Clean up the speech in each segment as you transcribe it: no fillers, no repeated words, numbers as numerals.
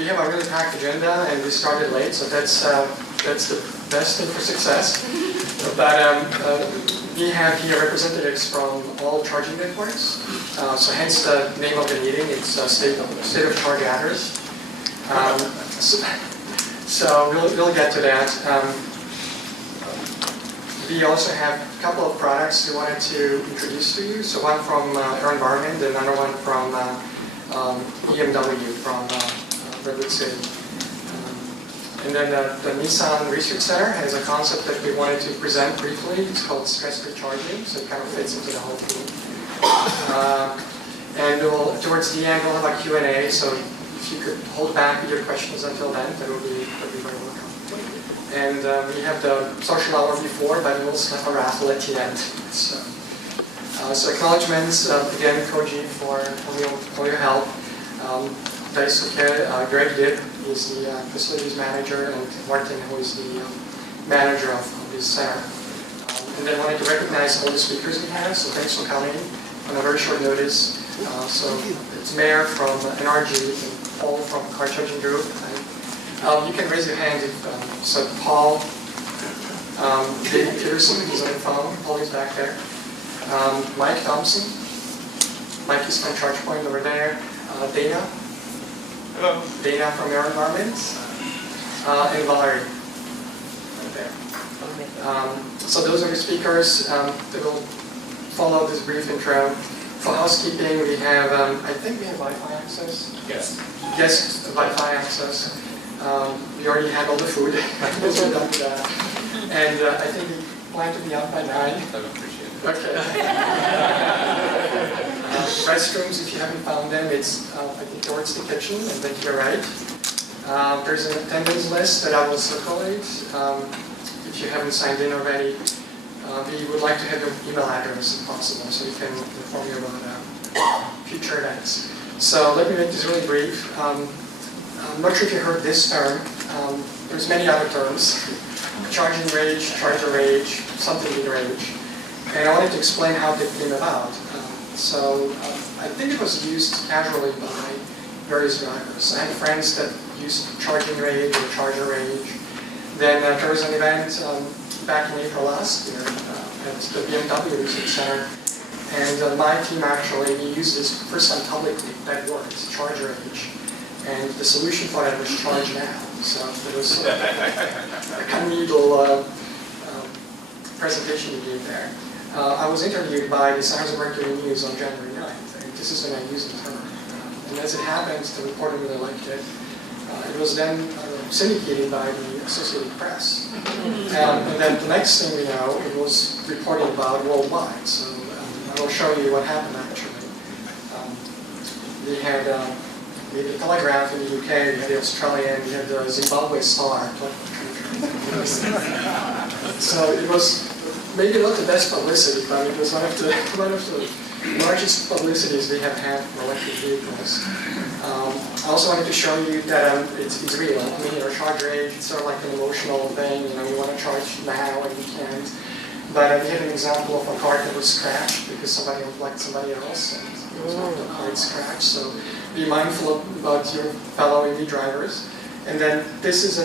we have a really packed agenda, and we started late, so that's the best thing for success. But we have here representatives from all charging networks. So hence the name of the meeting. It's State of Charge Address. So we'll get to that. We also have a couple of products we wanted to introduce to you. So one from Aerovironment, and another one from EMW from Redwood City. And then the Nissan Research Center has a concept that we wanted to present briefly. It's called stress-free charging, so it kind of fits into the whole theme. And towards the end, we'll have a Q&A, so if you could hold back with your questions until then, that would be very welcome. And we have the social hour before, but we'll also have a raffle at the end. So acknowledgements, again, Koji, for all your help. Daisuke, Greg Gibb is the facilities manager, and Martin, who is the manager of this center. And then I wanted to recognize all the speakers we have, so thanks for coming on a very short notice. So it's Mayor from NRG, and Paul from Car Charging Group. You can raise your hand if, so Paul, David Peterson, he's on the phone, Paul is back there. Mike Thompson, Mike is from Chargepoint over there. Dana. Hello. Dana from Aerovironment, and Valerie, right there. So those are the speakers that will follow this brief intro. For housekeeping, we have, I think we have Wi-Fi access? Yes. Yes, Wi-Fi access. We already had all the food. We're done with that. And I think we plan to be out by 9. I appreciate it. Okay. Restrooms, if you haven't found them, it's I think towards the kitchen and then to your right. There's an attendance list that I will circulate. If you haven't signed in already, we would like to have your email address if possible, so we can inform you about future events. So let me make this really brief. I'm not sure if you heard this term. There's many other terms. Charging rage, charger rage, something in rage. And I wanted to explain how they came about. So I think it was used casually by various drivers. I had friends that used charging rage or charger rage. Then there was an event back in April last year at the BMW Research Center. And my team actually used this first time publicly. That worked, charger rage. And the solution for that was Charge Now. So it was a kind of needle presentation we gave there. I was interviewed by the Science of Mercury News on January 9th, and this is when I used the term. And as it happens, the reporter really liked it. It was then syndicated by the Associated Press. And then the next thing we know, it was reported about worldwide. So I will show you what happened actually. We had the Telegraph in the UK, we had the Australian, we had the Zimbabwe Star. So it was maybe not the best publicity, but it was one of the largest publicities we have had for electric vehicles. I also wanted to show you that it's real. I mean, charge rage, it's sort of like an emotional thing. You know, you want to charge now and you can't. But we had an example of a car that was scratched because somebody liked somebody else, and it was not the car scratched. So be mindful about your fellow EV drivers. And then this is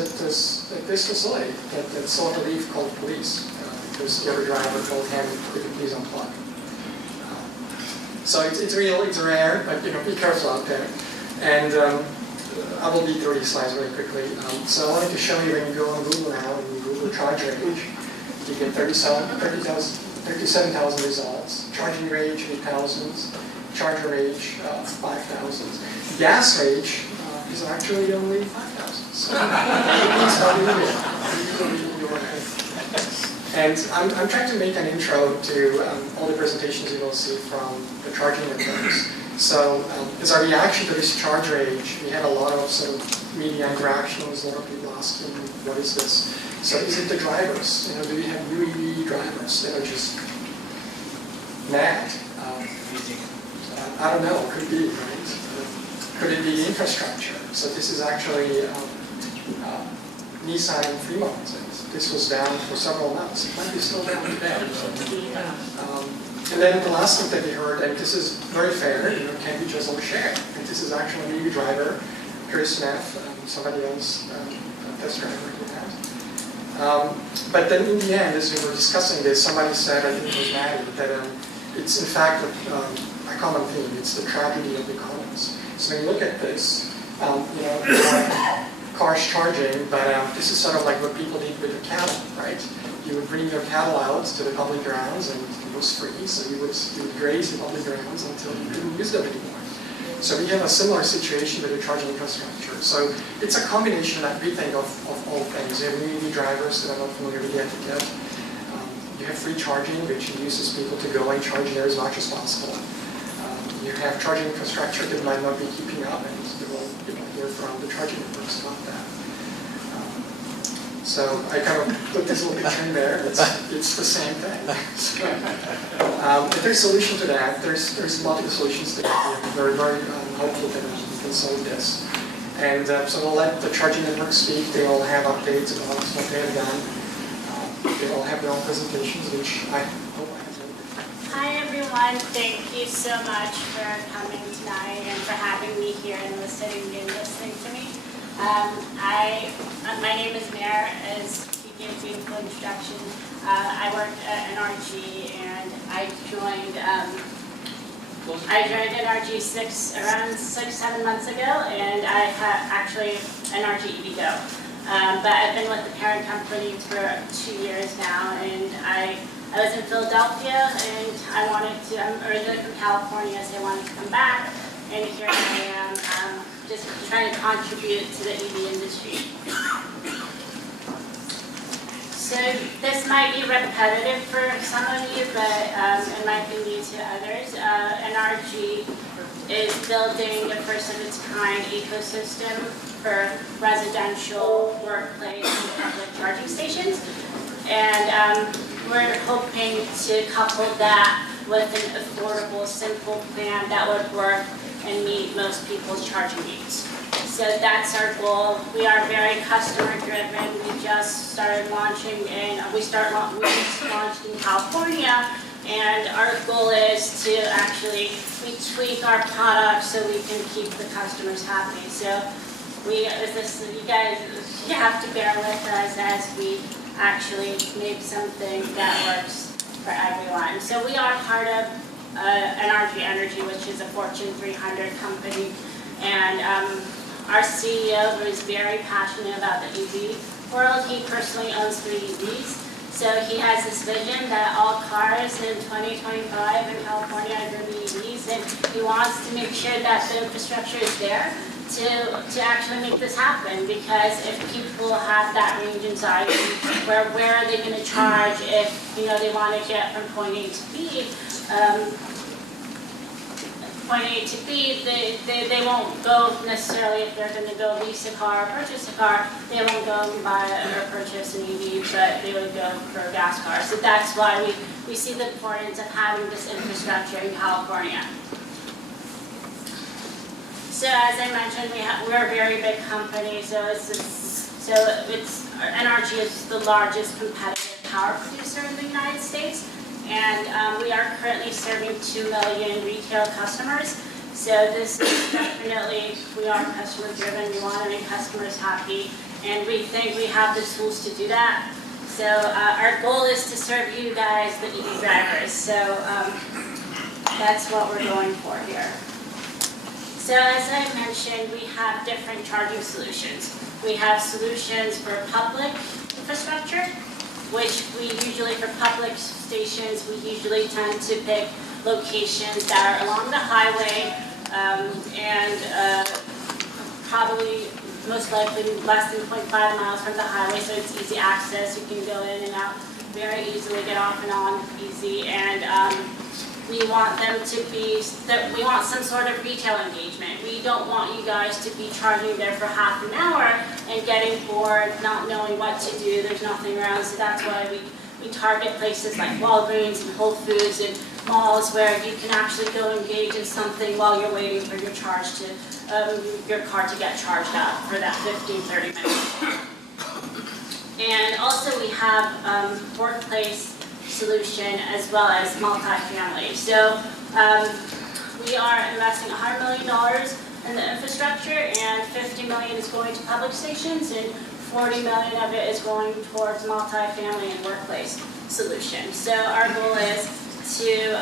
this facility that saw the leaf called police. Because the other driver told him, could you please unplug? So it's real, it's rare, but you know, be careful out there. And I will beat through these slides really quickly. So I wanted to show you when you go on Google now and you Google charge rage, you get 37,000 results. Charging rage, 8,000. Charger rage, 5,000. Gas rage is actually only 5,000. So it's not real. And I'm trying to make an intro to all the presentations you will see from the charging networks. So as a reaction to this charge rage, we had a lot of sort of media interactions, a lot of people asking, what is this? So is it the drivers? You know, do we have UEV drivers that are just mad? I don't know, could be, right? Could it be infrastructure? So this is actually Nissan in Fremont. This was down for several months. It might be still down today. And then the last thing that we heard, and this is very fair, you know, can be just all shared. And this is actually an EV driver curious enough, somebody else, a test driver did that. But then in the end, as we were discussing this, somebody said, I think it was Maddie, that it's in fact a common theme. It's the tragedy of the commons. So when you look at this, cars charging, but this is sort of like what people did with the cattle, right? You would bring your cattle out to the public grounds, and it was free, so you would graze the public grounds until you couldn't use them anymore. So we have a similar situation with the charging infrastructure. So it's a combination that we think of all things. You have EV drivers that are not familiar with the etiquette. You have free charging, which induces people to go and charge there as much as possible. You have charging infrastructure that might not be keeping up, and you will hear from the charging networks about that. So I kind of put this little picture in there. It's the same thing. But there's a solution to that. There's multiple solutions to that. We're very hopeful that we can solve this. And so we'll let the charging network speak. They all have updates about what they have done. They all have their own presentations, which I hope I have. Hi everyone, thank you so much for coming tonight and for having me here and listening to me. My name is Mare, as he gave a beautiful introduction. I work at NRG, and I joined NRG around 6-7 months ago, and I had actually NRG eVGo. But I've been with the parent company for 2 years now, and I was in Philadelphia, and I'm originally from California, so I wanted to come back, and here I am, just trying to contribute to the EV industry. So this might be repetitive for some of you, but it might be new to others. NRG is building the first of its kind ecosystem for residential, workplace, and public charging stations. And we're hoping to couple that with an affordable, simple plan that would work and meet most people's charging needs. So that's our goal. We are very customer driven. We just started launching we just launched in California, and our goal is to actually tweak our product so we can keep the customers happy. So you guys have to bear with us as we actually make something that works for everyone. So we are part of NRG Energy, which is a Fortune 300 company, and our CEO is very passionate about the EV world. He personally owns 3 EVs, so he has this vision that all cars in 2025 in California are going to be EVs, and he wants to make sure that the infrastructure is there to actually make this happen, because if people have that range anxiety, where are they going to charge if they want to get from point A to B? They won't go necessarily if they're going to go lease a car or purchase a car. They won't go and buy or purchase an EV, but they would go for a gas car. So that's why we see the importance of having this infrastructure in California. So as I mentioned, we're a very big company. So NRG is the largest competitive power producer in the United States. And we are currently serving 2 million retail customers. So this is definitely, we are customer driven. We want to make customers happy, and we think we have the tools to do that. So our goal is to serve you guys, the EV drivers. So that's what we're going for here. So as I mentioned, we have different charging solutions. We have solutions for public infrastructure, which we usually, for public stations, we usually tend to pick locations that are along the highway and probably most likely less than 0.5 miles from the highway, so it's easy access. You can go in and out very easily, get off and on easy, and we want them to be, we want some sort of retail engagement. We don't want you guys to be charging there for half an hour and getting bored, not knowing what to do. There's nothing around, so that's why we target places like Walgreens and Whole Foods and malls where you can actually go engage in something while you're waiting for your your car to get charged up for that 15-30 minutes. And also we have workplace solution as well as multifamily. So we are investing $100 million in the infrastructure, and 50 million is going to public stations, and 40 million of it is going towards multifamily and workplace solutions. So our goal is to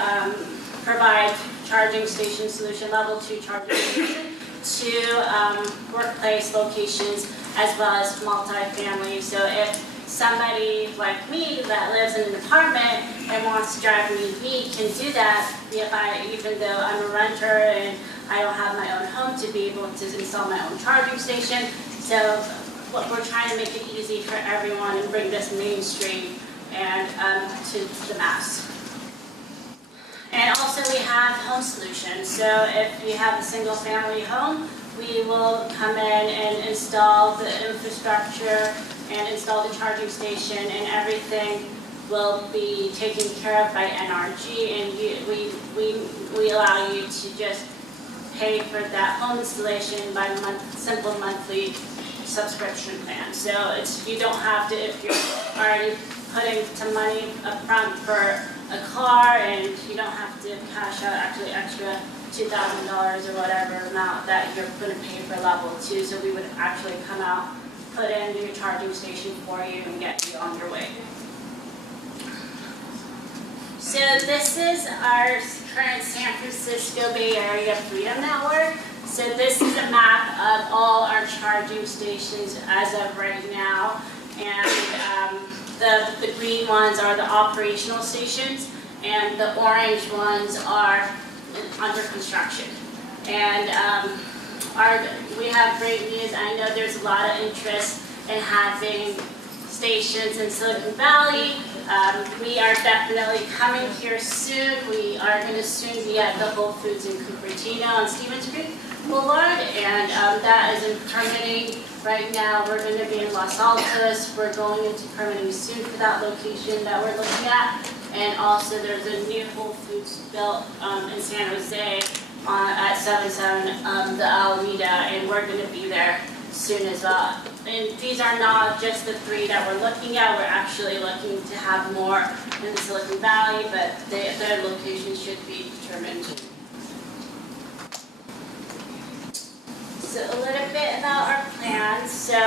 provide charging station solution, level 2 charging station, to workplace locations as well as multifamily. So if somebody like me that lives in an apartment and wants to drive an EV can do that, even though I'm a renter and I don't have my own home to be able to install my own charging station. So what we're trying to make it easy for everyone and bring this mainstream and to the mass. And also we have home solutions. So if you have a single family home, we will come in and install the infrastructure and install the charging station, and everything will be taken care of by NRG, and we allow you to just pay for that home installation by simple monthly subscription plan. So you don't have to, if you're already putting some money up front for a car, and you don't have to cash out actually extra $2,000 or whatever amount that you're going to pay for level 2. So we would actually come out, put in your charging station for you, and get you on your way. So this is our current San Francisco Bay Area Freedom Network. So this is a map of all our charging stations as of right now. And the green ones are the operational stations, and the orange ones are under construction. And we have great news. I know there's a lot of interest in having stations in Silicon Valley. We are definitely coming here soon. We are going to soon be at the Whole Foods in Cupertino on Stevens Creek Boulevard, and that is in permitting right now. We're going to be in Los Altos. We're going into permitting soon for that location that we're looking at. And also there's a new Whole Foods built in San Jose at 77 the Alameda, and we're going to be there soon as well. And these are not just the 3 that we're looking at. We're actually looking to have more in the Silicon Valley, but their locations should be determined. So a little bit about our plans. So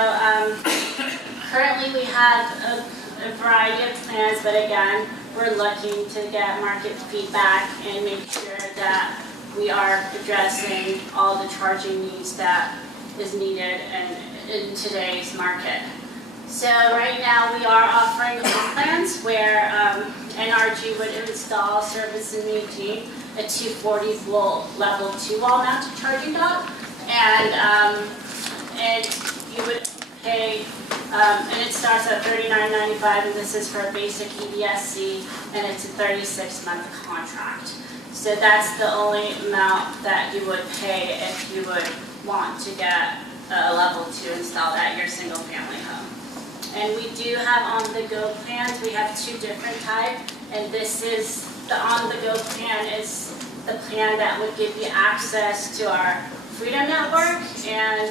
currently we have a variety of plans, but again, we're looking to get market feedback and make sure that we are addressing all the charging needs that is needed in today's market. So right now we are offering home plans where NRG would install, service, and maintain a 240-volt level 2 wall-mounted charging dock, and you would pay, and it starts at $39.95, and this is for a basic EVSC, and it's a 36-month contract. So that's the only amount that you would pay if you would want to get a level 2 installed at your single family home. And we do have on-the-go plans. We have 2 different types, and this is the on-the-go plan is the plan that would give you access to our Freedom Network, and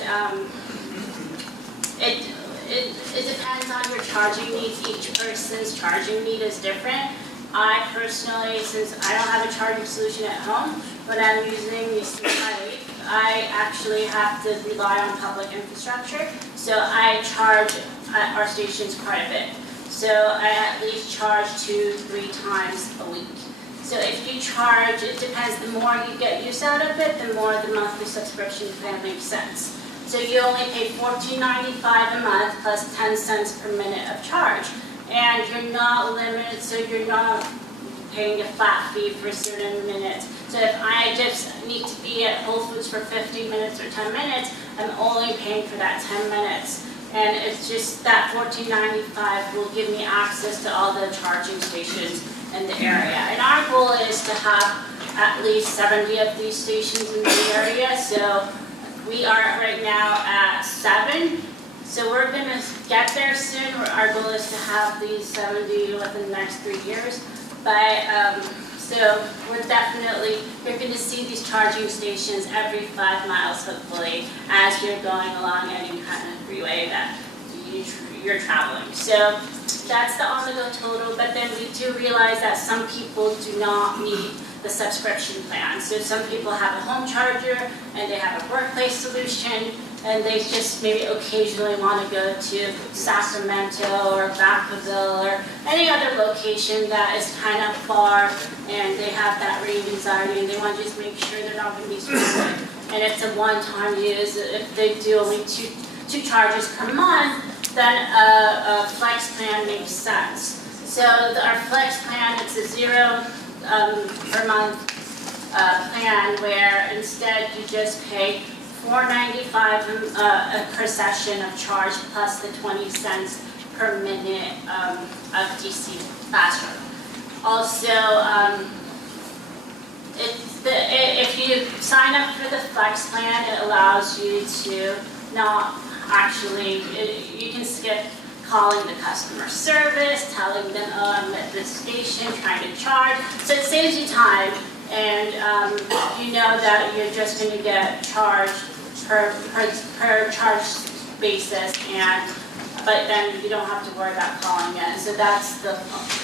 it depends on your charging needs. Each person's charging need is different. I personally, since I don't have a charging solution at home, when I'm using the SF BayLEAF, I actually have to rely on public infrastructure. So I charge at our stations quite a bit. So I at least charge 2-3 times a week. So if you charge, it depends, the more you get use out of it, the more the monthly subscription plan makes sense. So you only pay $14.95 a month plus 10 cents per minute of charge. And you're not limited, so you're not paying a flat fee for certain minutes. So if I just need to be at Whole Foods for 15 minutes or 10 minutes, I'm only paying for that 10 minutes. And it's just that $14.95 will give me access to all the charging stations in the area. And our goal is to have at least 70 of these stations in the area. So we are right now at 7. So we're going to get there soon. Our goal is to have these 70 within the next 3 years. But so we're definitely, you're going to see these charging stations every 5 miles, hopefully, as you're going along any kind of freeway that you you're traveling. So that's the on-the-go total, but then we do realize that some people do not need the subscription plan. So some people have a home charger and they have a workplace solution, and they just maybe occasionally want to go to Sacramento or Vacaville or any other location that is kind of far, and they have that range anxiety and they want to just make sure they're not going to be stranded. And it's a one-time use. If they do only two charges per month, then a flex plan makes sense. So our flex plan, it's a $0 per month plan where instead you just pay $4.95 per session of charge plus the 20 cents per minute of DC fast charge. Also, if you sign up for the flex plan, it allows you to not actually, you can skip calling the customer service, telling them, oh, I'm at this station trying to charge. So it saves you time, and you know that you're just going to get charged per charge basis, but then you don't have to worry about calling it. So that's the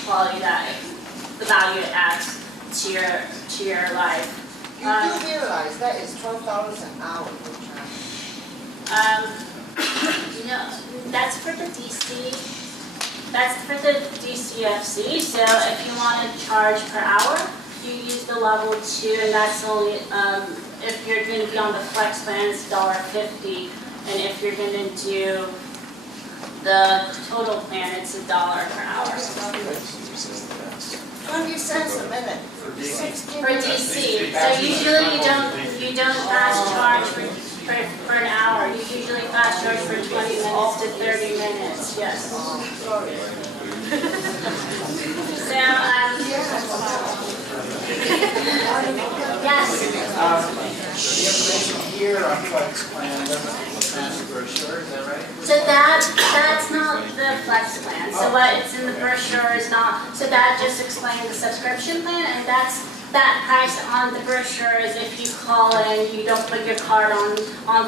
quality the value it adds to your life. You do realize that is $12 an hour per charge. That's for the DC. That's for the DCFC. So if you want to charge per hour, you use the level 2, and that's only if you're going to be on the flex plan, it's $1.50, and if you're going to do the total plan, it's $1 per hour. 20 cents a minute. For DC. So usually you don't fast charge for an hour. You usually fast charge for 20 minutes to 30 minutes. Yes. So yes. Here on Flex Plan doesn't match the brochure, is that right? So that's not the flex plan. So what it's in the brochure is not. So that just explains the subscription plan, and that price on the brochure is if you call in, you don't put your card on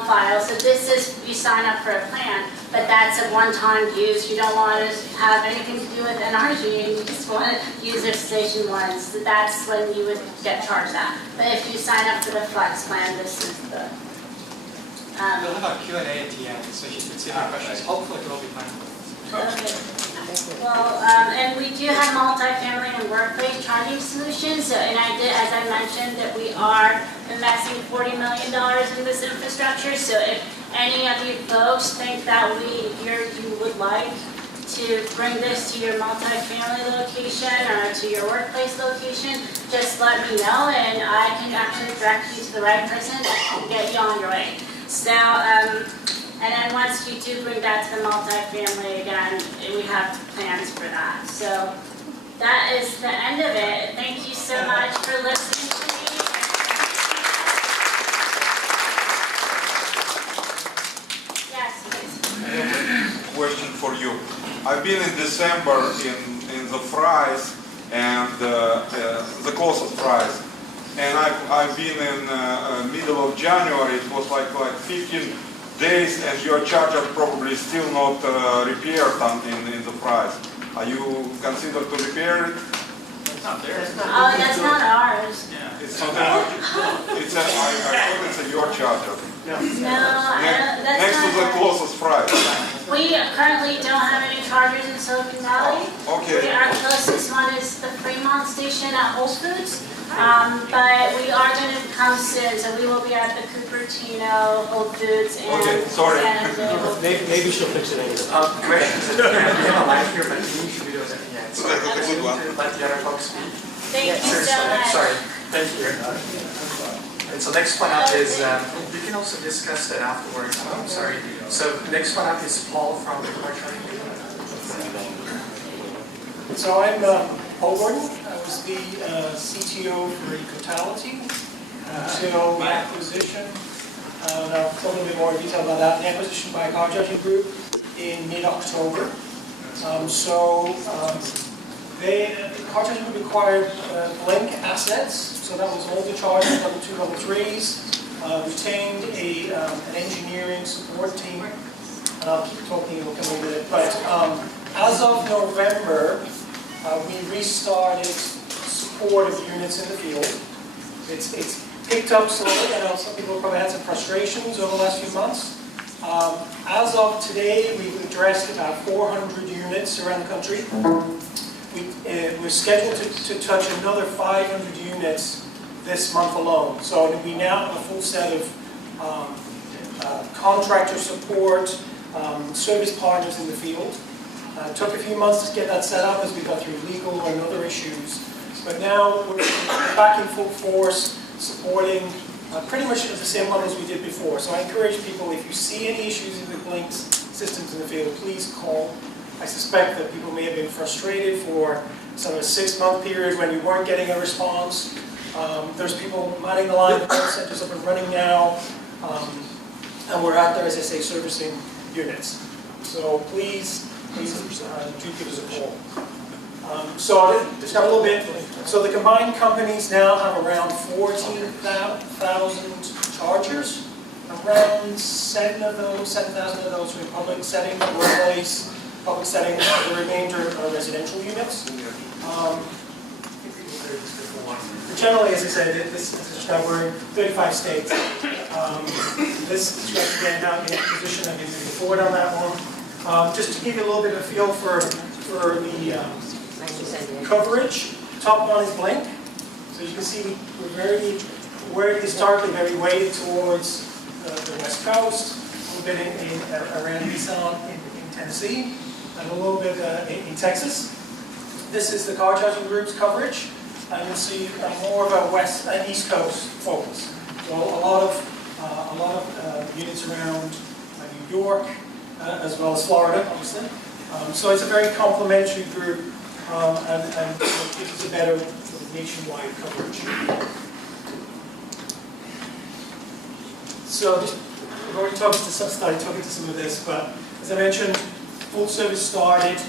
file. So this is you sign up for a plan, but that's a one-time use. You don't want to have anything to do with NRG, and you just want to use their station once. So that's when you would get charged that. But if you sign up for the flex plan, this is the. We'll have a Q&A at the end, so you can see our questions. Hopefully it will be fine. Okay. Well, and we do have multi-family and workplace charging solutions. So, and as I mentioned, that we are investing $40 million in this infrastructure. So if any of you folks think that you would like to bring this to your multi-family location or to your workplace location, just let me know, and I can actually direct you to the right person that can get you on your way. So, and then once you do bring that to the multi-family again, we have plans for that. So that is the end of it. Thank you so much for listening to me. Yes, please. Question for you. I've been in December in the Fry's and the closest Fry's, and I've been in middle of January. It was like 15 days, and your charger probably still not repaired in the Fry's. Are you considered to repair it? It's not there. Oh, that's not ours. Yeah. It's not there. I thought it's your charger. No, that's Next to the not ours. closest Fry's. We currently don't have any chargers in Silicon Valley. Okay. Our closest one is the Fremont station at Whole Foods. But we are going to come soon, so we will be at the Cupertino, Whole Foods, and Okay, sorry. Maybe she'll fix it later. Questions? We have a live here, but we usually do those at the end. So That's a good one. to let the other folks speak. Thank you so much. Sorry. Thank you. And so next one up is, we can also discuss that afterwards. I'm sorry. So next one up is Paul from the car charging. So I'm Paul Gordon. I was the CTO for Ecotality until the acquisition. And I'll talk a little bit more in detail about that. The acquisition by Car Charging Group in mid-October. Car Charging Group acquired Blink assets. So that was all the chargers, level 2, level 3s. Retained an engineering support team. and I'll keep talking in a minute. But as of November, we restarted support of units in the field. It's picked up slowly. I know some people probably had some frustrations over the last few months. As of today, we've addressed about 400 units around the country. We're scheduled to touch another 500 units this month alone. So we now have a full set of contractor support, service partners in the field. It took a few months to get that set up as we got through legal and other issues. But now we're back in full force, supporting pretty much the same models we did before. So I encourage people, if you see any issues with Blink systems in the field, please call. I suspect that people may have been frustrated for sort of a 6-month period when you weren't getting a response. There's people manning the line, the call center's up and running now, and we're out there, as I say, servicing units. So please do give us a call. So just got a little bit. So the combined companies now have around 14,000 chargers. Around 7,000 of those are in public settings, workplace, public settings. The remainder are residential units. Generally, as I said, this is we're in 35 states. This is again how the acquisition. I'm moving forward on that one. Just to give you a little bit of a feel for the coverage. Top one is Blink. So you can see we're historically very weighted towards the West Coast, a little bit around Nissan in Tennessee, and a little bit in Texas. This is the car charging group's coverage, and you'll see more of a West and East Coast focus. So a lot of units around New York, as well as Florida, obviously. So it's a very complementary group, and gives us a better sort of nationwide coverage. So we've already started talking to some of this, but as I mentioned, full service started.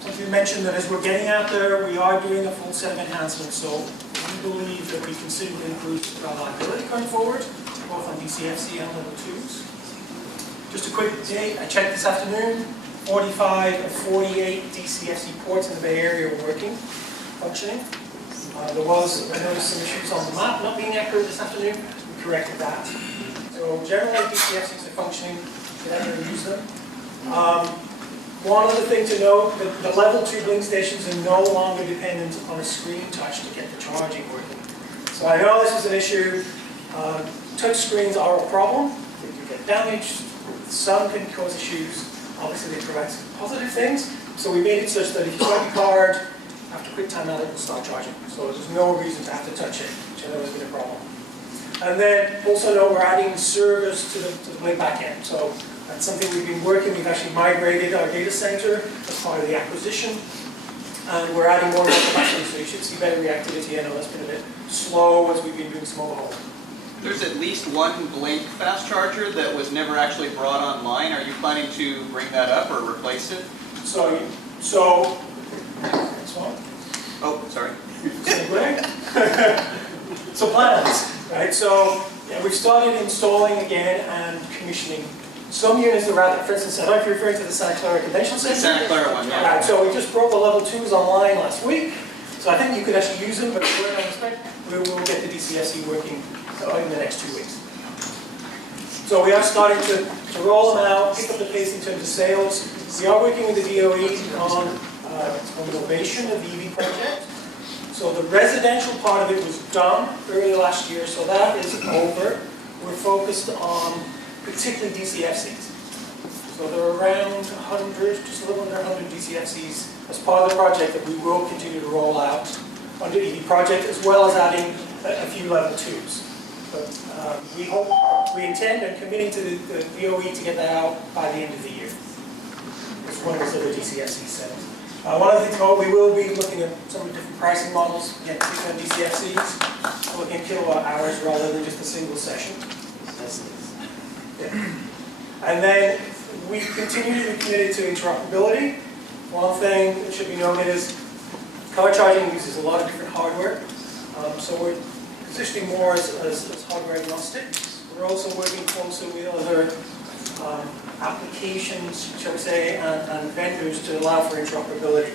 Something mentioned that as we're getting out there, we are doing a full set of enhancements. So we believe that we considerably improve reliability going forward, both on DCFC and level 2s. Just a quick update, I checked this afternoon, 45 of 48 DCFC ports in the Bay Area are working, functioning. I noticed some issues on the map not being accurate this afternoon. We corrected that. So generally DCFCs are functioning, get out there and use them. One other thing to note, the level 2 Blink stations are no longer dependent on a screen touch to get the charging working. So I know this is an issue. Touch screens are a problem. They can get damaged. Some can cause issues. Obviously, they provide some positive things. So we made it such that if you swipe your card, after a quick timeout, it will start charging. So there's no reason to have to touch it, which I know has been a problem. And then also know we're adding servers to the Blink backend. So that's something we've been working. We've actually migrated our data center as part of the acquisition. And we're adding more and more capacity, so you should see better reactivity. I know that's been a bit slow as we've been doing some overhaul. There's at least one Blink fast charger that was never actually brought online. Are you planning to bring that up or replace it? So next one. Oh, sorry. So plans, right? So yeah, we've started installing again and commissioning. Some units are rather, for instance, I don't know if you're referring to the Santa Clara Convention Center. The Santa Clara one, yeah. Right, so we just brought the level 2s online last week. So I think you could actually use them, but if we're on the spec, we will get the DCFC working in the next 2 weeks. So we are starting to roll them out, pick up the pace in terms of sales. We are working with the DOE on innovation of the EV project. So the residential part of it was done early last year, so that is over. We're focused on particularly DCFCs. So there are around 100, just a little under 100 DCFCs as part of the project that we will continue to roll out under EV project, as well as adding a few level 2s. But we intend and committing to the DOE to get that out by the end of the year. As one of those other DCFC sales. One of the things we will be looking at some of the different pricing models, again, particularly on DCFCs, looking at kilowatt hours rather than just a single session. Yeah. And then we continue to be committed to interoperability. One thing that should be noted is car charging uses a lot of different hardware. So we're positioning more as hardware agnostic. We're also working closely with other applications, shall we say, and vendors to allow for interoperability.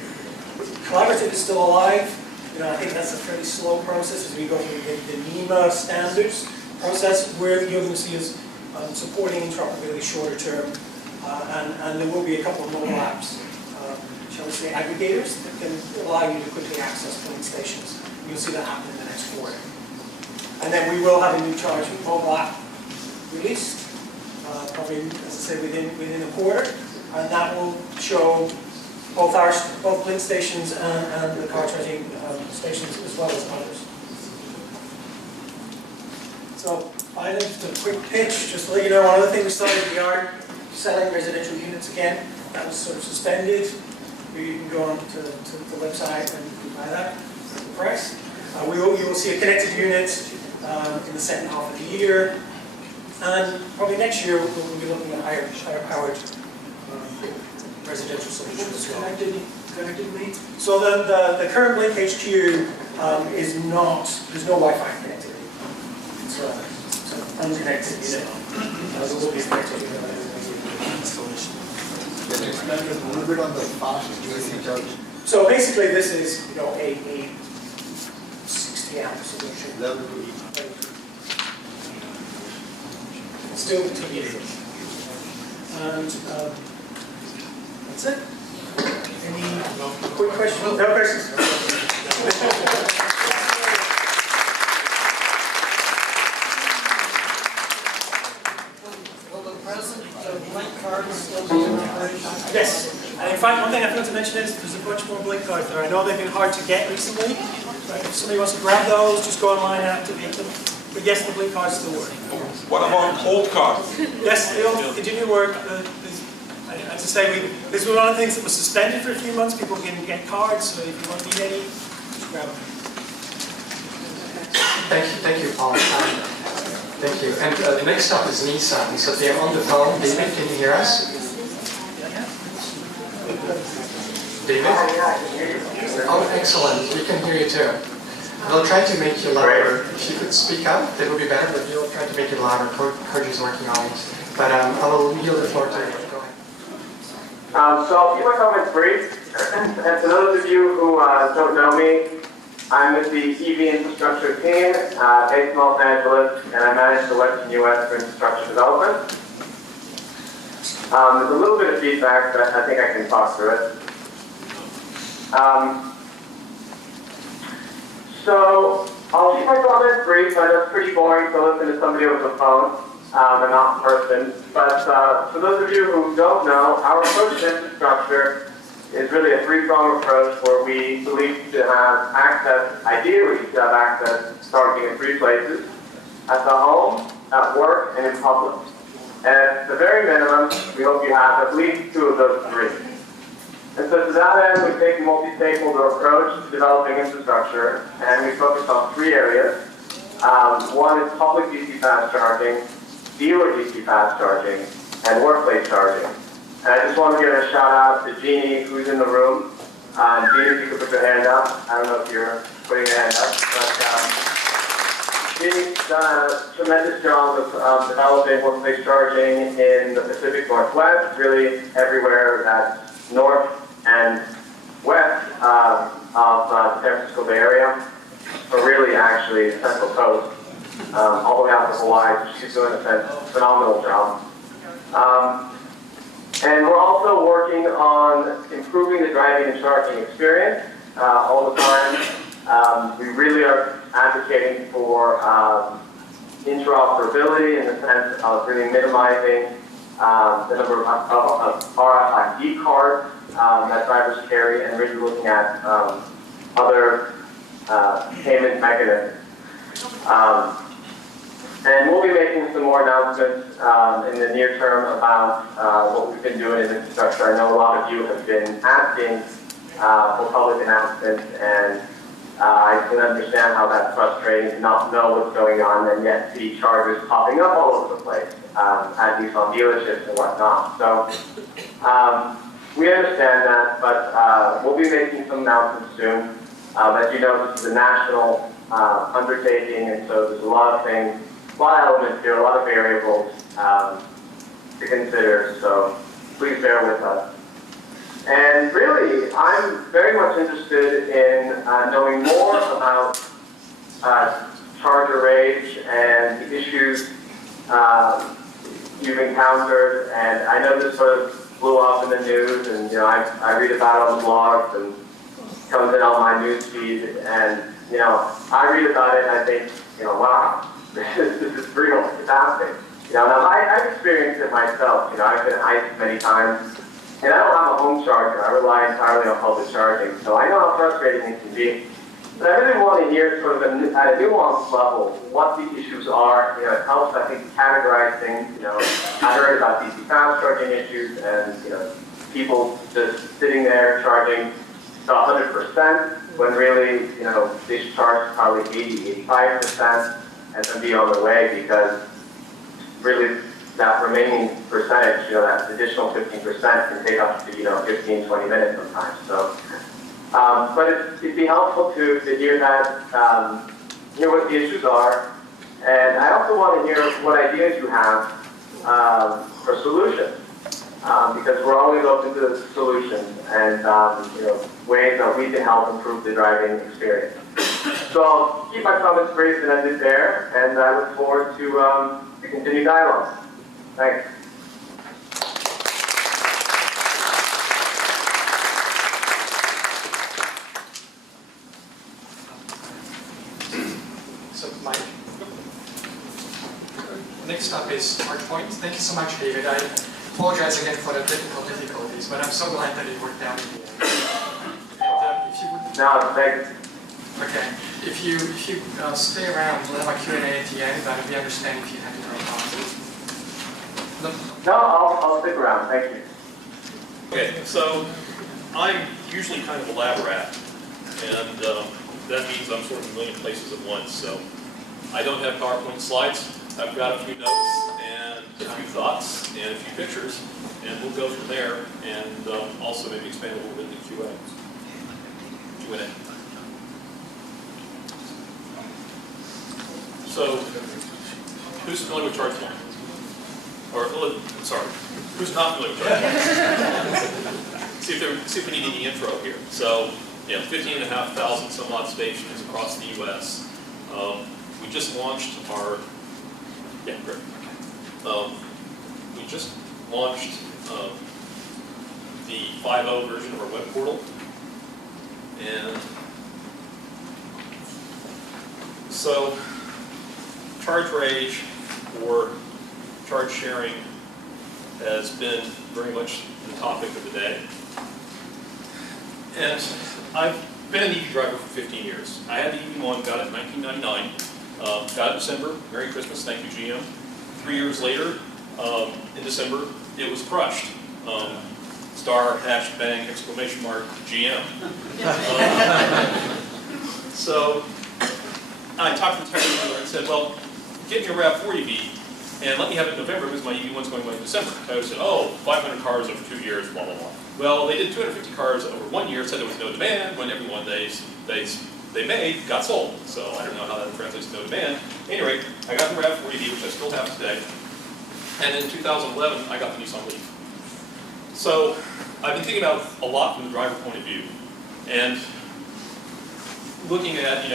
Collaborative is still alive. You know, I think that's a fairly slow process as we go through the NEMA standards process, where you're going to see us supporting interoperability shorter term, and there will be a couple of mobile apps, shall we say, aggregators that can allow you to quickly access filling stations. You'll see that happen in the next quarter. And then we will have a new Chargepoint mobile app released, probably, as I say, within a quarter, and that will show both blink stations and the car charging stations, as well as others. So finally, just a quick pitch, just to let you know, one other thing we started, we are selling residential units again. That was sort of suspended. You can go on to the website and buy that at the price. You will see a connected unit in the second half of the year. And probably next year we'll be looking at higher powered residential solutions as well. Connected me. So the current Blink HQ is not, there's no Wi-Fi connectivity. It's an unconnected unit. There will be a connected unit. Can you explain a little bit on the fast DC charge? So basically this is, you know, a 60 amp solution. Level 2. Still TBD. And that's it. Any quick questions? No questions? Will the present Blink cards still be in operation? Yes. And in fact, one thing I forgot to mention is there's a bunch more Blink cards there. I know they've been hard to get recently. But if somebody wants to grab those, just go online and activate them. But yes, the Blink cards still work. What about old cards? Yes, they all continue to work. As I say, this was one of the things that was suspended for a few months. People can get cards, so if you want to need any, just grab them. Thank you, Paul. Thank you. And next up is Nissan. So they're on the phone. David, can you hear us? David? Oh, excellent. We can hear you too. We'll try to make you louder. If you could speak up, that would be better, but we'll try to make you louder. Corey's working on it. But I will yield the floor to you. Go ahead. So I'll keep my comments brief. And for those of you who don't know me, I'm with the EV infrastructure team based in Los Angeles, and I manage the Western US for infrastructure development. There's a little bit of feedback, but I think I can talk through it. So I'll keep my comments brief. I know it's pretty boring to listen to somebody over the phone and not in person. But for those of you who don't know, our approach to infrastructure is really a three-pronged approach where we believe to have access, ideally to have access starting in three places: at the home, at work, and in public. And at the very minimum, we hope you have at least two of those three. And so to that end, we take a multi-stakeholder approach to developing infrastructure, and we focus on three areas. One is public DC fast charging, dealer DC fast charging, and workplace charging. And I just want to give a shout out to Jeannie, who's in the room. Jeannie, if you could put your hand up. I don't know if you're putting your hand up, but Jeannie's done a tremendous job of developing workplace charging in the Pacific Northwest, really everywhere that's north and west of the San Francisco Bay Area, or really actually the Central Coast, all the way out to Hawaii. She's doing a phenomenal job. And we're also working on improving the driving and charging experience all the time. We really are advocating for interoperability in the sense of really minimizing the number of RFID cards that drivers carry, and really looking at other payment mechanisms. And we'll be making some more announcements in the near term about what we've been doing in infrastructure. I know a lot of you have been asking for public announcements, and I can understand how that's frustrating to not know what's going on and yet see chargers popping up all over the place at Nissan dealerships and whatnot. So we understand that, but we'll be making some announcements soon. As you know, this is a national undertaking, and so there's a lot of things, a lot of elements here, a lot of variables. to consider, so please bear with us. And really, I'm very much interested in knowing more about charger rage and the issues you've encountered. And I know this sort of blew up in the news, and I read about it on the blogs and comes in on my news feed, and I read about it and I think, wow, this is real, it's happening. Now I've experienced it myself. I've been iced many times, and I don't have a home charger. I rely entirely on public charging, so I know how frustrating it can be. But I really want to hear sort of at a nuanced level what the issues are. It helps, I think, categorize things. I heard about DC fast charging issues and people just sitting there charging to 100% when really they should charge probably 80, 85% and then be on their way, because really that remaining percentage, that additional 15% can take up to 15, 20 minutes sometimes. So, but it'd be helpful to hear that, hear what the issues are, and I also want to hear what ideas you have for solutions, because we're always open to solutions and ways that we can help improve the driving experience. So I'll keep my comments brief and end it there, and I look forward to the continued dialogue. Thanks. So, Mike. Next up is Chargepoint. Thank you so much, David. I apologize again for the technical difficulties, but I'm so glad that it worked out in the end. And, if you would... No, thanks. Okay. If you stay around, we'll have a Q&A at the end, but we understand if you have to drop off. No, I'll stick around. Thank you. Okay, so I'm usually kind of a lab rat, and that means I'm sort of a million places at once. So I don't have PowerPoint slides. I've got a few notes and a few thoughts and a few pictures, and we'll go from there, and also maybe expand a little bit into Q&A. So, who's familiar with Chargepoint? Or, sorry, who's not familiar with Chargepoint? see if we need any intro here. So, 15,500 some odd stations across the U.S. We just launched our, great. We just launched the 5.0 version of our web portal, and so charge rage or charge sharing has been very much the topic of the day. And I've been an EV driver for 15 years. I had the EV1, got it in 1999, got it in December, Merry Christmas, thank you GM. 3 years later, in December, it was crushed. Star, hash, bang, exclamation mark, GM. So I talked to the technical dealer and said, well, get me a RAV4 EV and let me have it in November because my EV1's going away in December. I said, oh, 500 cars over 2 years, blah, blah, blah. Well, they did 250 cars over 1 year, said there was no demand, when every one they made got sold. So I don't know how that translates to no demand. Anyway, I got the RAV4 EV, which I still have today. And in 2011, I got the Nissan Leaf. So I've been thinking about a lot from the driver point of view. And looking at,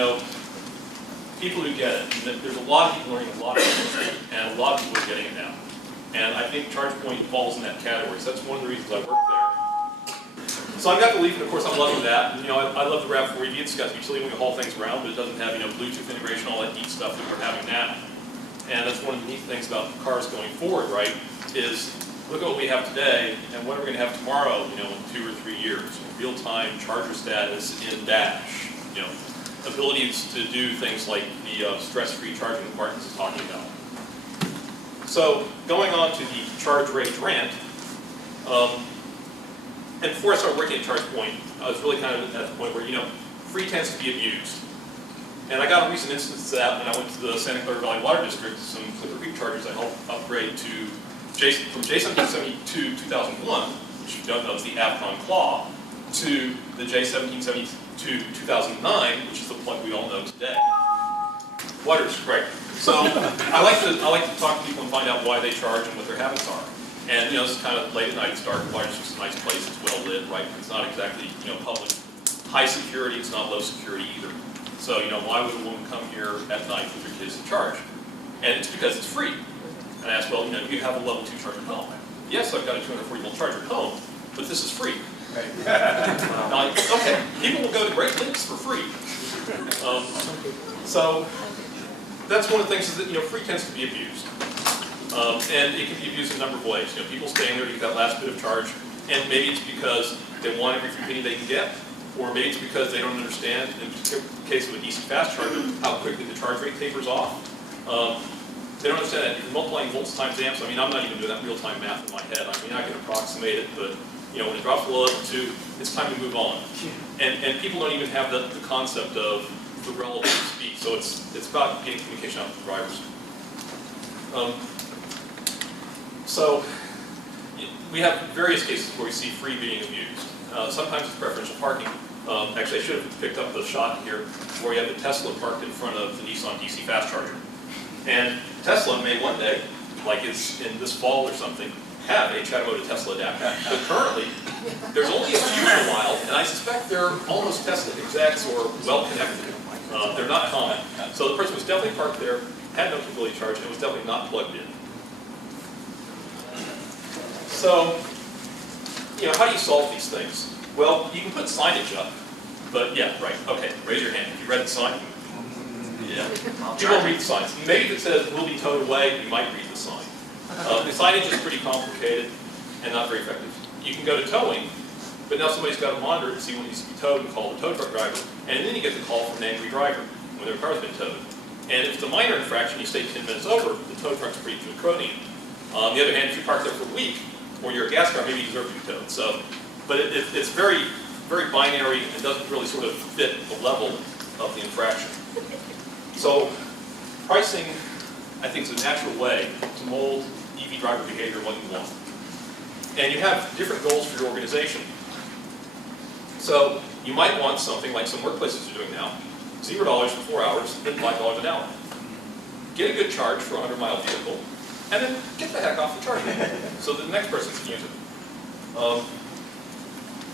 people who get it. And there's a lot of people learning a lot of things, and a lot of people are getting it now. And I think Chargepoint falls in that category. So that's one of the reasons I work there. So I've got the Leaf, and of course I'm loving that. And, I love the RAV4 EV. It's got the utility when you haul things around, but it doesn't have Bluetooth integration, all that neat stuff that we're having now. And that's one of the neat things about cars going forward, right? Is look at what we have today, and what are we going to have tomorrow? In 2 or 3 years, real-time charger status in dash. Abilities to do things like the stress-free charging that Martin's is talking about. So going on to the charge rage rant, and before I started working at Chargepoint, I was really kind of at the point where, free tends to be abused. And I got a recent instance of that when I went to the Santa Clara Valley Water District, some Clipper Creek chargers I helped upgrade to from J1772 2001, which you don't know is the Avcon Claw, to the J1772 2009, which is the plug we all know today. Water is great. So I like to talk to people and find out why they charge and what their habits are. And you know, it's kind of late at night, it's dark, it's just a nice place, it's well lit, right? It's not exactly, you know, public, high security, it's not low security either. So, you know, why would a woman come here at night with her kids to charge? And it's because it's free. And I asked, well, you know, do you have a level 2 charger at home? Yes, I've got a 240 volt charger at home, but this is free. Okay, people will go to great lengths for free. So that's one of the things is that, you know, free tends to be abused. And it can be abused in a number of ways. You know, people staying there to get that last bit of charge, and maybe it's because they want every free penny they can get, or maybe it's because they don't understand, in the case of a DC fast charger, how quickly the charge rate tapers off. They don't understand that. If you're multiplying volts times amps, I mean, I'm not even doing that real-time math in my head. I mean, I can approximate it, but you know, when it drops below 2, it's time to move on. And people don't even have the concept of the relative speed. So it's about getting communication out to the drivers. So we have various cases where we see free being abused. Sometimes it's preferential parking. Actually, I should have picked up the shot here where you have the Tesla parked in front of the Nissan DC fast charger. And Tesla may one day, like it's in this fall or something, have a Chattanooga Tesla adapter. But currently, there's only a few in the wild, and I suspect they're almost Tesla execs or well connected. They're not common. So the person was definitely parked there, had no capability to charge, and was definitely not plugged in. So, you know, how do you solve these things? Well, you can put signage up, but yeah, right, okay, raise your hand. If you read the sign, yeah. You won't read the signs. Maybe if it says will be towed away, you might read the sign. The signage is pretty complicated and not very effective. You can go to towing, but now somebody's got to monitor it to see when it needs to be towed and call the tow truck driver, and then you get the call from an angry driver when their car's been towed. And if it's a minor infraction, you stay 10 minutes over, the tow truck's pretty draconian. On the other hand, if you park there for a week, or you're a gas car, maybe you deserve to be towed. So, but it's very, very binary and doesn't really sort of fit the level of the infraction. So, pricing, I think, is a natural way to mold EV driver behavior what you want. And you have different goals for your organization. So, you might want something like some workplaces are doing now, $0 for 4 hours, then $5 an hour. Get a good charge for a 100-mile vehicle, and then get the heck off the charger so that the next person can use it.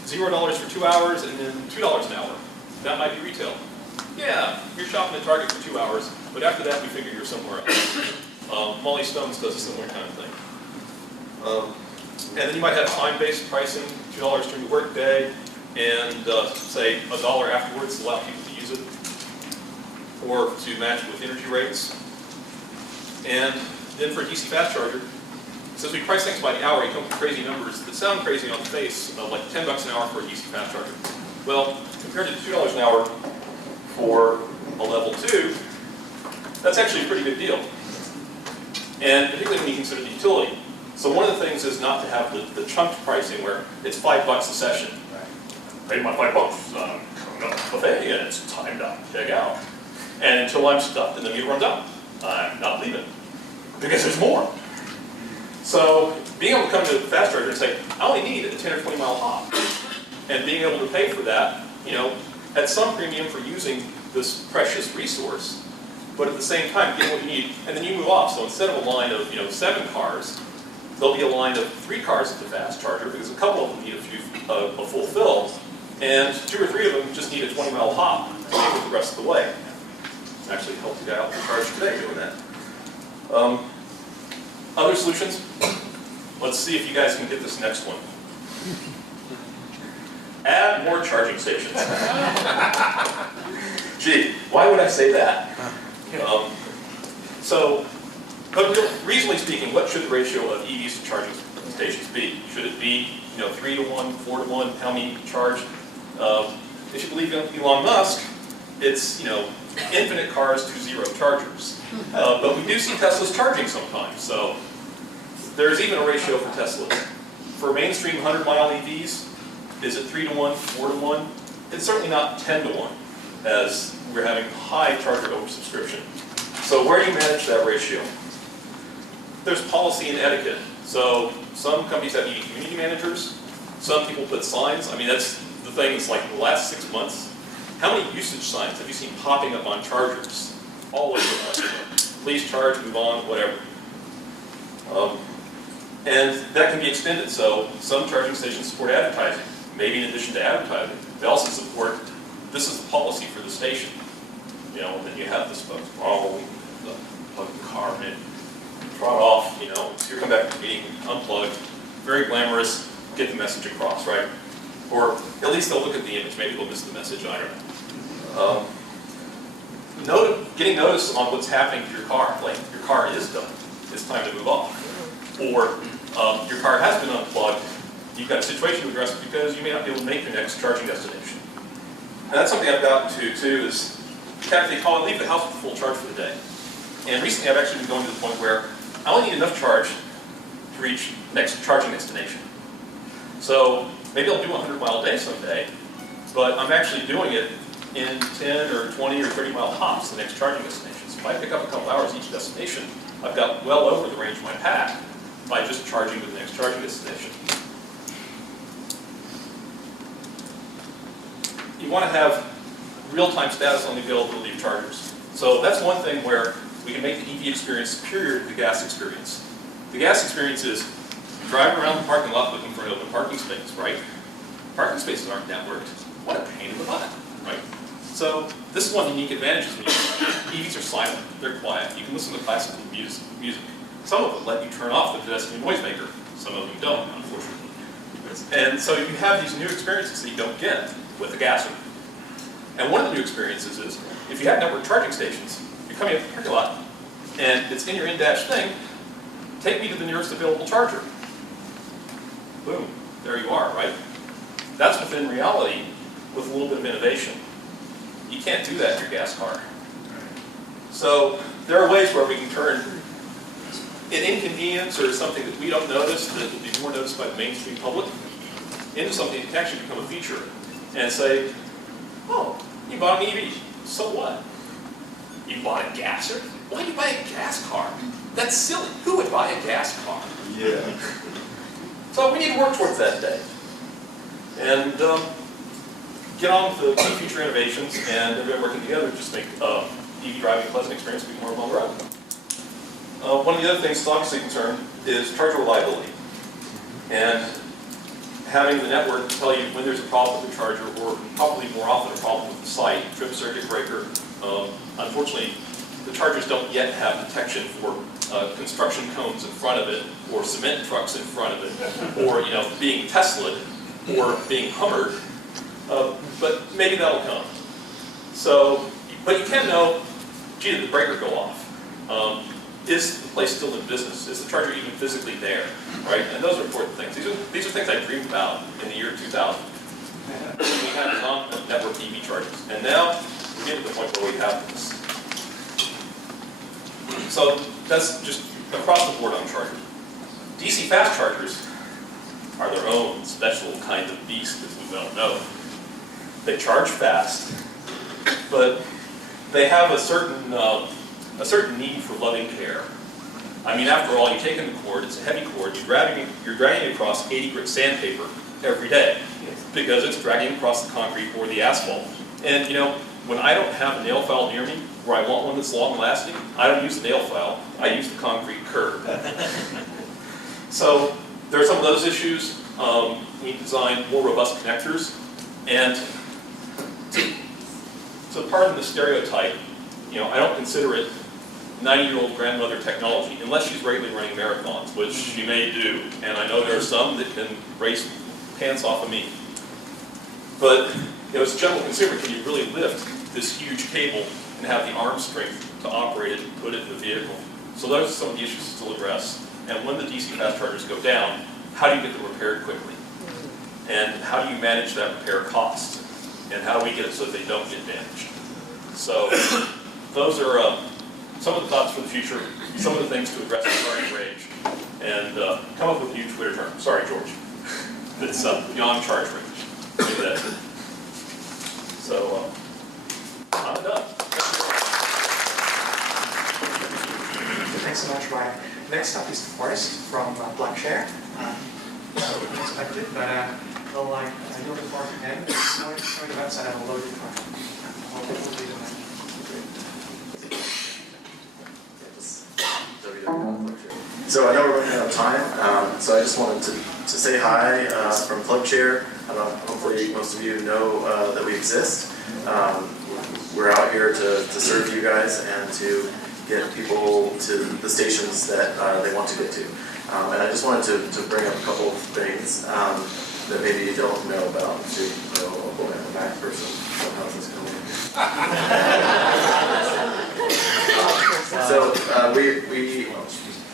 $0 for 2 hours, and then $2 an hour. That might be retail. Yeah, you're shopping at Target for 2 hours, but after that we figure you're somewhere else. Molly Stone's does a similar kind of thing. And then you might have time-based pricing, $2 during the workday, and say $1 afterwards to allow people to use it, or to match it with energy rates. And then for a DC fast charger, since we price things by the hour, you come up with crazy numbers that sound crazy on the face, like $10 an hour for a DC fast charger. Well, compared to $2 an hour for a level 2, that's actually a pretty good deal. And particularly when you consider the utility. So one of the things is not to have the chunked pricing where it's $5 a session. Paid my $5, coming up buffet, and it's time to check out. And until I'm stuffed and the meter runs out, I'm not leaving. Because there's more. So being able to come to a fast charger and say, I only need a 10 or 20 mile hop. And being able to pay for that, you know, at some premium for using this precious resource, but at the same time getting what you need, and then you move off. So instead of a line of 7 cars, there'll be a line of 3 cars at the fast charger because a couple of them need a full fill, and 2 or 3 of them just need a 20 mile hop to make it the rest of the way. Actually helped the guy out the charge today doing that. Other solutions? Let's see if you guys can get this next one. Add more charging stations. Gee, why would I say that? But reasonably speaking, what should the ratio of EVs to charging stations be? Should it be 3 to 1, 4 to 1, how many charge? If you believe in Elon Musk, it's infinite cars to 0 chargers. But we do see Teslas charging sometimes, so there's even a ratio for Teslas. For mainstream 100-mile EVs, is it 3 to 1, 4 to 1? It's certainly not 10 to 1, as we're having high charger oversubscription. So where do you manage that ratio? There's policy and etiquette. So some companies have EV community managers. Some people put signs. I mean, that's the thing. It's like in the last 6 months, how many usage signs have you seen popping up on chargers? All over the place. Please charge, move on, whatever. And that can be extended, so some charging stations support advertising. Maybe in addition to advertising, they also support, this is the policy for the station. You know, and then you have this folks, oh, plug the car in, trot off, you know, so you come back to the meeting, unplug, very glamorous, get the message across, right? Or at least they'll look at the image, maybe they'll miss the message, I don't know. Getting notice on what's happening to your car, like your car is done, it's time to move off. Or your car has been unplugged, you've got a situation to address because you may not be able to make your next charging destination. And that's something I've gotten to too, is they call it leave the house with a full charge for the day. And recently I've actually been going to the point where I only need enough charge to reach next charging destination. So maybe I'll do a 100-mile day someday, but I'm actually doing it in 10 or 20 or 30-mile hops, the next charging destination. So if I pick up a couple hours each destination, I've got well over the range of my pack by just charging to the next charging destination. You want to have real-time status on the availability of chargers. So that's one thing where we can make the EV experience superior to the gas experience. The gas experience is driving around the parking lot looking for an open parking space, right? Parking spaces aren't networked. What a pain in the butt, right? So this is one unique advantage of EVs are silent, they're quiet. You can listen to classical music. Some of them let you turn off the pedestrian noisemaker. Some of them don't, unfortunately. And so you have these new experiences that you don't get with the gasser. And one of the new experiences is, if you have network charging stations, you're coming up the parking lot, and it's in your in-dash thing, take me to the nearest available charger. Boom, there you are, right? That's within reality with a little bit of innovation. You can't do that in your gas car. So there are ways where we can turn an inconvenience or something that we don't notice that will be more noticed by the mainstream public into something that can actually become a feature and say, oh, you bought an EV, so what? You bought a gasser? Why do you buy a gas car? That's silly. Who would buy a gas car? Yeah. So we need to work towards that day. And get on with the key future innovations and everybody working together just make EV driving a pleasant experience be more on the road. One of the other things that's obviously concerned is charger reliability. And having the network tell you when there's a problem with the charger, or probably more often a problem with the site, trip circuit breaker. Unfortunately, the chargers don't yet have detection for construction cones in front of it, or cement trucks in front of it, or being Tesla'd, or being Hummered. But maybe that'll come. So, but you can know, gee, did the breaker go off? Is the place still in business? Is the charger even physically there? Right? And those are important things. These are things I dreamed about in the year 2000. We had non-network EV chargers. And now we're getting to the point where we have this. So that's just across the board on chargers. DC fast chargers are their own special kind of beast, as we well know. They charge fast, but they have a certain need for loving care. I mean, after all, you take in the cord, it's a heavy cord, you're dragging it across 80 grit sandpaper every day because it's dragging across the concrete or the asphalt. And when I don't have a nail file near me, where I want one that's long lasting, I don't use the nail file, I use the concrete curb. So there are some of those issues. We design more robust connectors, and to pardon the stereotype, I don't consider it 90-year-old grandmother technology, unless she's regularly running marathons, which she may do, and I know there are some that can race pants off of me. But as a general consumer, can you really lift this huge cable and have the arm strength to operate it and put it in the vehicle? So those are some of the issues to still address. And when the DC fast chargers go down, how do you get them repaired quickly? And how do you manage that repair cost? And how do we get it so that they don't get damaged? So those are some of the thoughts for the future, some of the things to address the charging range, and come up with a new Twitter term. Sorry, George. That's beyond charge range. Maybe that's it. So I'm done. Thanks so much, Ryan. Next up is Forrest from Plugshare. I wouldn't expect it, but I know the floor to him. Show the website and I'll load it for him. So So I know we're running out of time, so I just wanted to say hi from Plugshare. Hopefully most of you know that we exist. We're out here to serve you guys and to get people to the stations that they want to get to. And I just wanted to bring up a couple of things that maybe you don't know about. So, oh boy, I'm a Mac person. Somehow this is coming.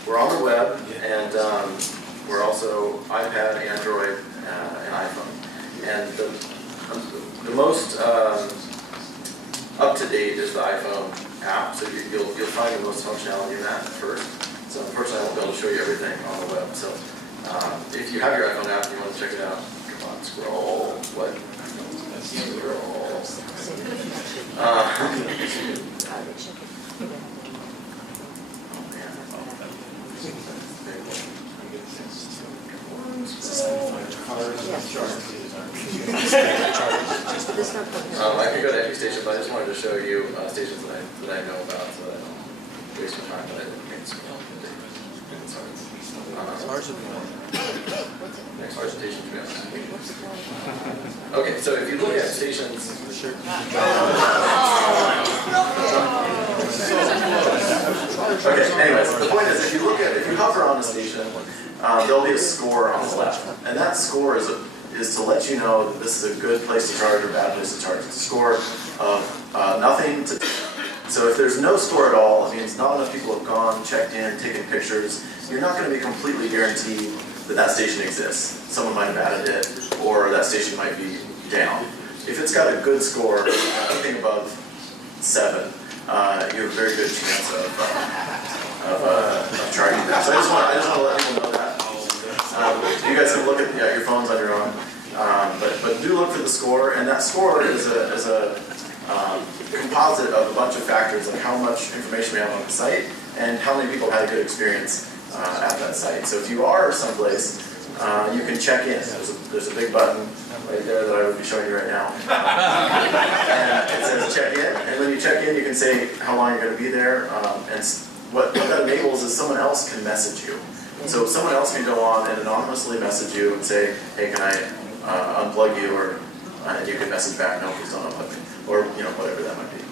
We're on the web, and we're also iPad, Android, and iPhone. And the most up-to-date is the iPhone app, so you'll find the most functionality in that first. So unfortunately, I won't be able to show you everything on the web. So if you have your iPhone app and you want to check it out, come on, scroll. What? Scroll. I could go to any station, but I just wanted to show you stations that I know about so that I don't waste my time. But I didn't get scroll. Next hard station to be honest. Okay, so if you look at stations. Okay, anyways, the point is if you hover on a station, there'll be a score on the left. And that score is to let you know that this is a good place to charge or bad place to charge. It's a score of nothing to. So if there's no score at all, it means not enough people have gone, checked in, taken pictures. You're not going to be completely guaranteed that station exists. Someone might have added it, or that station might be down. If it's got a good score, anything above 7, you have a very good chance of charging that. So I just want to let people know that. You guys can look at your phones on your own, but do look for the score, and that score is a composite of a bunch of factors, like how much information we have on the site and how many people had a good experience at that site. So if you are someplace, you can check in. There's a big button right there that I would be showing you right now. And it says check in, and when you check in, you can say how long you're going to be there, and what that enables is someone else can message you. So someone else can go on and anonymously message you and say, hey, can I unplug you, or and you can message back, no, please don't unplug me, or whatever that might be.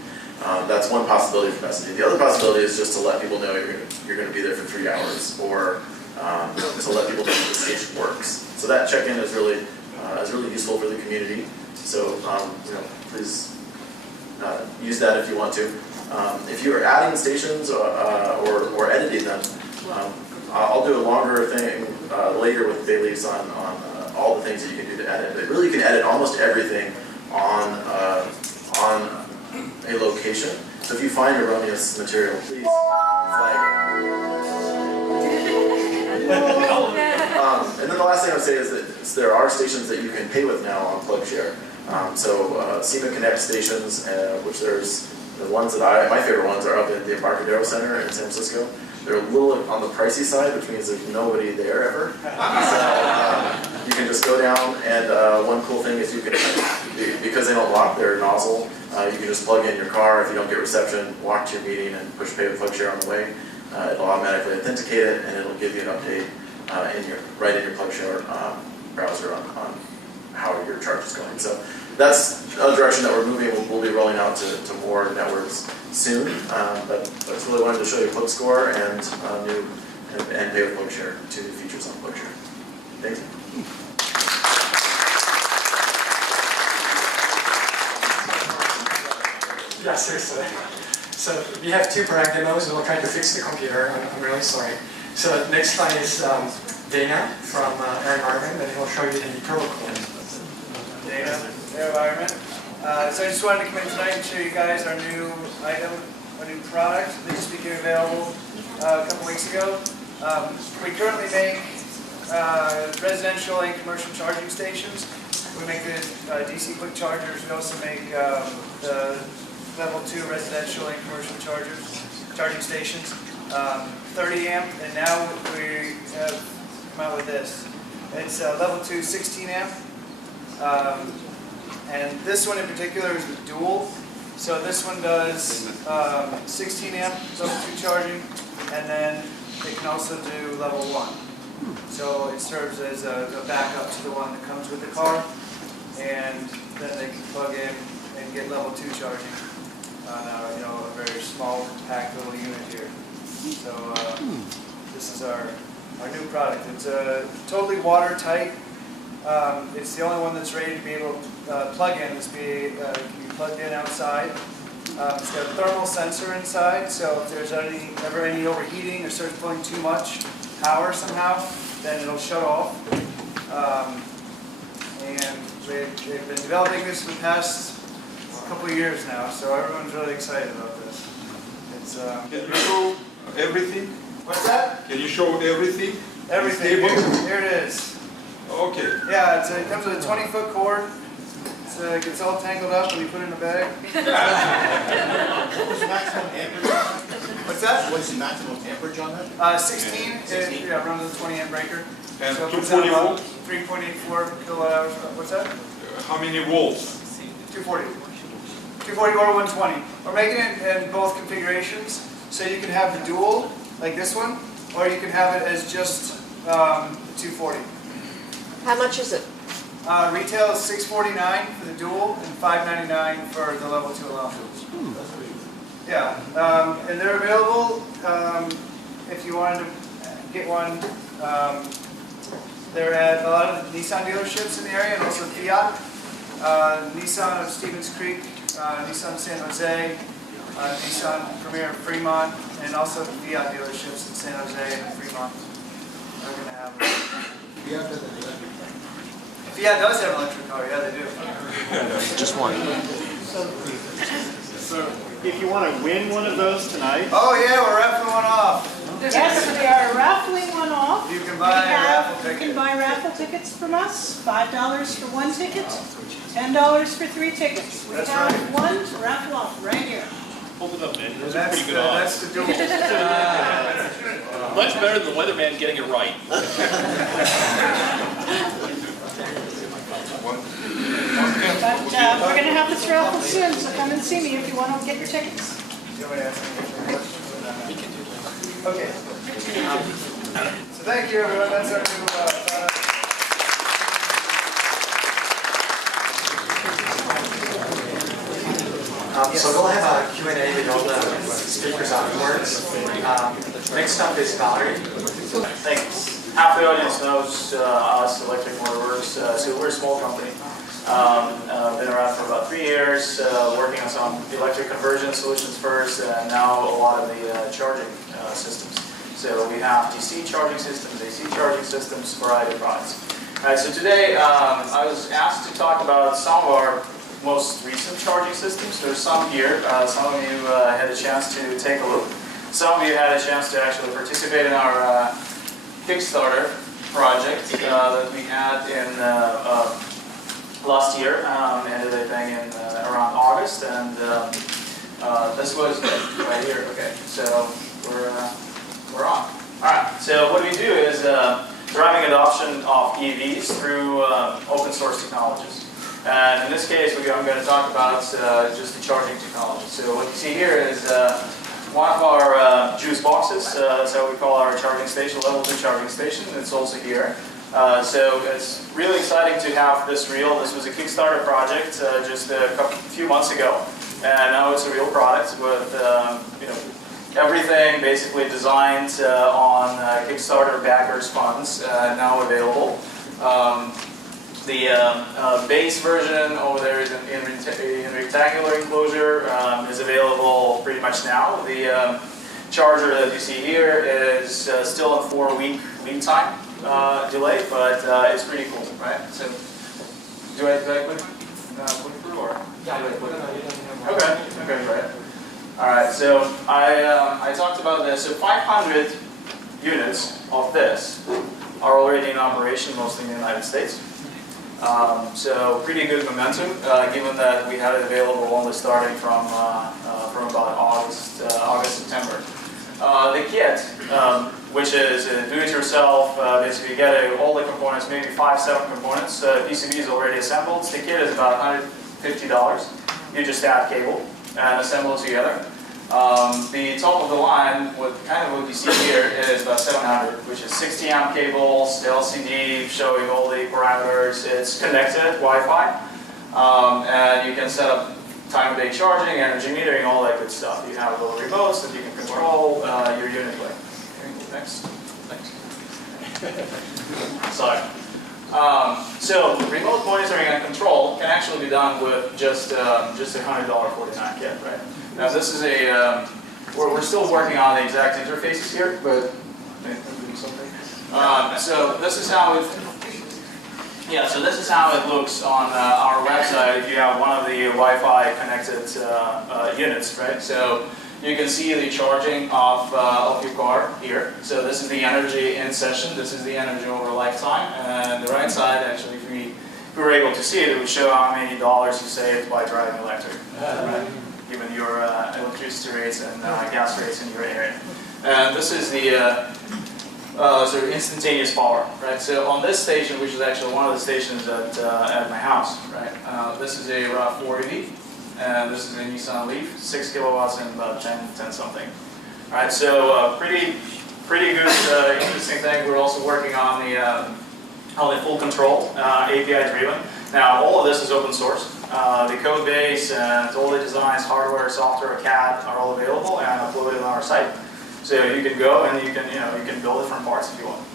That's one possibility for messaging. The other possibility is just to let people know you're going to be there for 3 hours, or to let people know that the station works. So that check-in is really useful for the community. So please use that if you want to. If you are adding stations or editing them, I'll do a longer thing later with BayLEAFs on all the things that you can do to edit. But really, you can edit almost everything on a location. So if you find erroneous material, please flag it. And then the last thing I would say is that there are stations that you can pay with now on Plugshare. SEMA Connect stations, which there's the ones that my favorite ones are up in the Embarcadero Center in San Francisco. They're a little on the pricey side, which means there's nobody there ever. So you can just go down, and one cool thing is you can, because they don't lock their nozzle, you can just plug in your car. If you don't get reception, walk to your meeting and push pay with Plugshare on the way. It'll automatically authenticate it, and it'll give you an update right in your Plugshare browser on how your charge is going. So that's a direction that we're moving. We'll be rolling out to more networks soon, but I just really wanted to show you PlugScore and pay with Plugshare, 2 new features on Plugshare. Thank you. Yeah, seriously. So we have 2 product demos, and we'll try to fix the computer. I'm really sorry. So next slide is Dana from Aerovironment, and he'll show you the turbo cooling. Dana, Aerovironment. So I just wanted to come in tonight and show you guys our new item, our new product. They just became available a couple weeks ago. We currently make residential and commercial charging stations. We make the DC quick chargers. We also make the level 2 residential and commercial charging stations. 30 amp, and now we have come out with this. It's level 2 16 amp. And this one in particular is the dual. So this one does 16 amp level 2 charging, and then they can also do level 1. So it serves as a backup to the one that comes with the car, and then they can plug in and get level 2 charging on a very small, compact little unit here. So this is our new product. It's totally watertight. It's the only one that's ready to be able to plug in. It can be plugged in outside. It's got a thermal sensor inside, so if there's ever any overheating or starts pulling too much power somehow, then it'll shut off. And they've been developing this for the past couple of years now, so everyone's really excited about this. It's, Can you show everything? what's that? Can you show everything? Everything. Here it is. Okay. Yeah, it comes with a 20-foot cord. It gets all tangled up when you put it in a bag. What's the maximum amperage? What's that? What's the maximum amperage on that? 16. It runs with a 20 amp breaker. And So it puts 240 out volts? 3.84 kilowatt hours. What's that? How many volts? 240. 240 or 120. We're making it in both configurations, so you can have the dual, like this one, or you can have it as just 240. How much is it? Retail is $649 for the dual and $599 for the level 2 alone. Yeah, and they're available if you wanted to get one. They're at a lot of the Nissan dealerships in the area, and also Fiat. Nissan of Stevens Creek, Nissan San Jose, Nissan Premier Fremont, and also the Fiat dealerships in San Jose and Fremont are going to have it. Fiat does have an electric car, yeah, they do. Just one. So, if you want to win one of those tonight, Oh yeah, we're raffling one off. Yes, we are raffling one off. You can buy a raffle You ticket. can buy raffle tickets from us, $5 for one ticket, $10 for 3 tickets. We That's have right. one to raffle off right here. Hold it up, man. Those are That's pretty good odds. the dual. Much better than the weatherman getting it right. But we're going to have this raffle soon, so come and see me if you want to get your tickets. Okay. So thank you, everyone. That's our new product. So we'll have a Q&A with all the speakers afterwards. Next up is Valerie. Thanks. Half the audience knows us, Electric Motorworks. So we're a small company. Been around for about 3 years, working on some electric conversion solutions first, and now a lot of the charging systems. So we have DC charging systems, AC charging systems, variety of products. So today I was asked to talk about some of our most recent charging systems. There's some here. Some of you had a chance to take a look. Some of you had a chance to actually participate in our Kickstarter project that we had in last year, ended I think in around August, and this was right here. Okay, so we're on. All right. So what we do is driving adoption of EVs through open source technologies. And in this case, I'm going to talk about just the charging technology. So what you see here is one of our juice boxes. So we call our charging station, level 2 charging station. It's also here. So it's really exciting to have this real. This was a Kickstarter project just a few months ago, and now it's a real product with everything basically designed on Kickstarter backers funds now available. The base version over there is in rectangular enclosure, is available pretty much now. The charger that you see here is still a 4-week lead time delay, but it's pretty cool, right? So, do I click through or? Yeah, okay, right. All right, so I talked about this. So 500 units of this are already in operation, mostly in the United States. So pretty good momentum, given that we had it available only starting from about August, September. The kit, which is do-it-yourself, basically you get all the components, maybe 5-7 components. PCB is already assembled. The kit is about $150. You just add cable and assemble it together. The top of the line, what you see here is about 700, which is 60 amp cables, LCD showing all the parameters. It's connected Wi-Fi, and you can set up time of day charging, energy metering, all that good stuff. You have little remotes that you can control your unit with. Okay, next. Sorry. So remote monitoring and control can actually be done with just a $100.49 kit, right? Now this is a we're still working on the exact interfaces here, but so this is how it. Yeah, so this is how it looks on our website if you have one of the Wi-Fi connected units, right? So you can see the charging of your car here. So this is the energy in session, this is the energy over lifetime, and the right side, actually, if we were able to see it, it would show how many dollars you saved by driving electric, right? Given your electricity rates and gas rates in your area. And this is the sort of instantaneous power, right? So on this station, which is actually one of the stations at my house, right? This is a RAV4 EV, and this is a Nissan Leaf, 6 kilowatts and about 10 something. All right, so pretty good, interesting thing. We're also working on the full control, API driven. Now all of this is open source. The code base and all the designs, hardware, software, CAD are all available and uploaded on our site. So you can go and you can build it from parts if you want.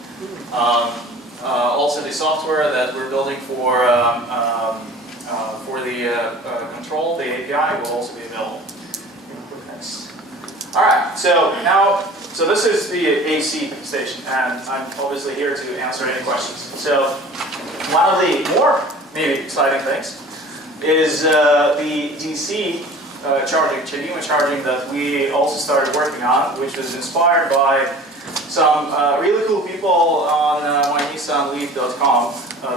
Also the software that we're building for the control, the API, will also be available. Next. All right. So this is the AC station, and I'm obviously here to answer any questions. So one of the more maybe exciting things is the DC charging, CHAdeMO charging that we also started working on, which was inspired by some really cool people on my NissanLeaf.com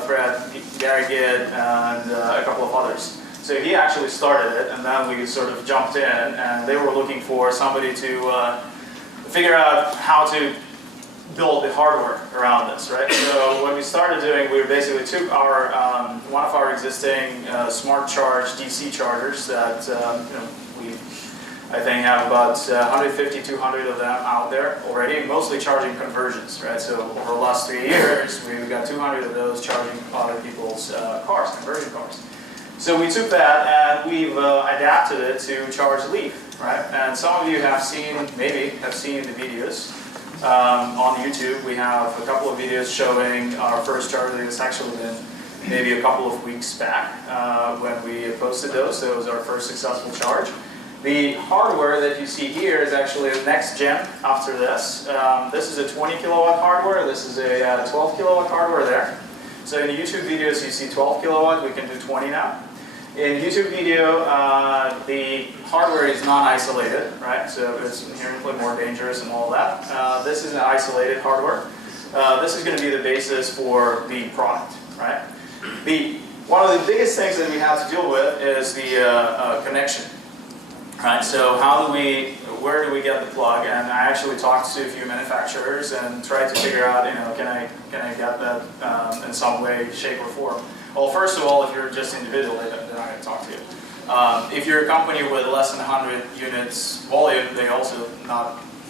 thread, Gary Gidd and a couple of others. So he actually started it, and then we sort of jumped in, and they were looking for somebody to figure out how to build the hardware around this, right? So what we started doing, we basically took our one of our existing smart charge DC chargers that I think have about 150, 200 of them out there already, mostly charging conversions, right? So over the last 3 years, we've got 200 of those charging other people's cars, conversion cars. So we took that and we've adapted it to charge Leaf, right? And some of you have seen, maybe have seen the videos. On YouTube, we have a couple of videos showing our first charger. It's actually been maybe a couple of weeks back when we posted those. So it was our first successful charge. The hardware that you see here is actually the next gen after this. This is a 20 kilowatt hardware. This is a 12 kilowatt hardware there. So in the YouTube videos, you see 12 kilowatt. We can do 20 now. In YouTube video, the hardware is non-isolated, right? So it's inherently more dangerous and all that. This is an isolated hardware. This is going to be the basis for the product, right? One of the biggest things that we have to deal with is the connection, right? So where do we get the plug? And I actually talked to a few manufacturers and tried to figure out, can I get that in some way, shape, or form? Well, first of all, if you're just individual, they're not going to talk to you. If you're a company with less than 100 units volume, they also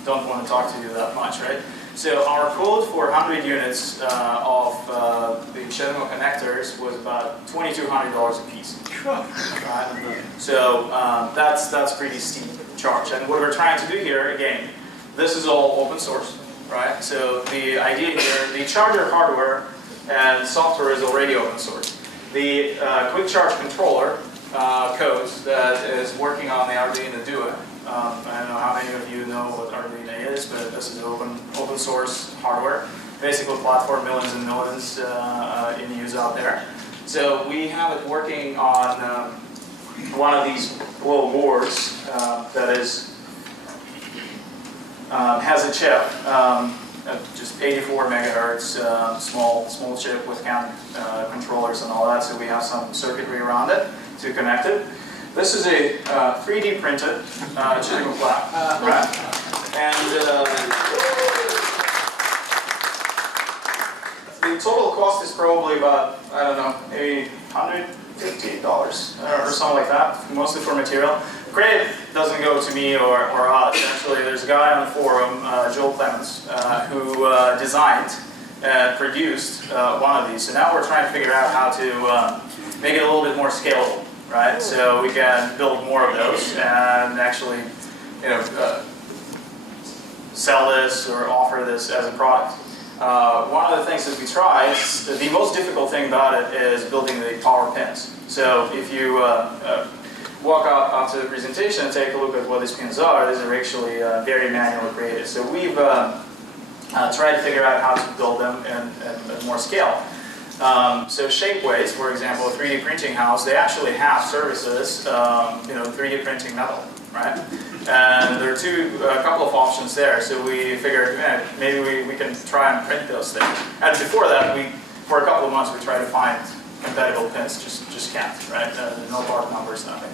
don't want to talk to you that much, right? So our quote for 100 units of the CHAdeMO connectors was about $2,200 a piece. Right? So that's pretty steep charge. And what we're trying to do here, again, this is all open source, right? So the idea here, the charger hardware and software is already open source. The quick charge controller code that is working on the Arduino Duo. I don't know how many of you know what Arduino is, but this is open source hardware. Basically platform millions and millions in use out there. So we have it working on one of these little boards that has a chip. Just 84 megahertz, small chip with CAN controllers and all that, so we have some circuitry around it to connect it. This is a 3D printed CHAdeMO plat, right? And the total cost is probably about, I don't know, maybe $150 or something like that, mostly for material. credit doesn't go to me or us. Actually, there's a guy on the forum, Joel Clemens, who designed and produced one of these. So now we're trying to figure out how to make it a little bit more scalable, right? So we can build more of those and actually, sell this or offer this as a product. One of the things that we tried, the most difficult thing about it is building the power pins. So if you walk out onto the presentation and take a look at what these pins are, these are actually very manually created. So we've tried to figure out how to build them in more scale. So Shapeways, for example, a 3D printing house, they actually have services, 3D printing metal, right? And there are a couple of options there. So we figured, maybe we can try and print those things. And before that, for a couple of months, we tried to find compatible pins, just can't, right? No part numbers, nothing.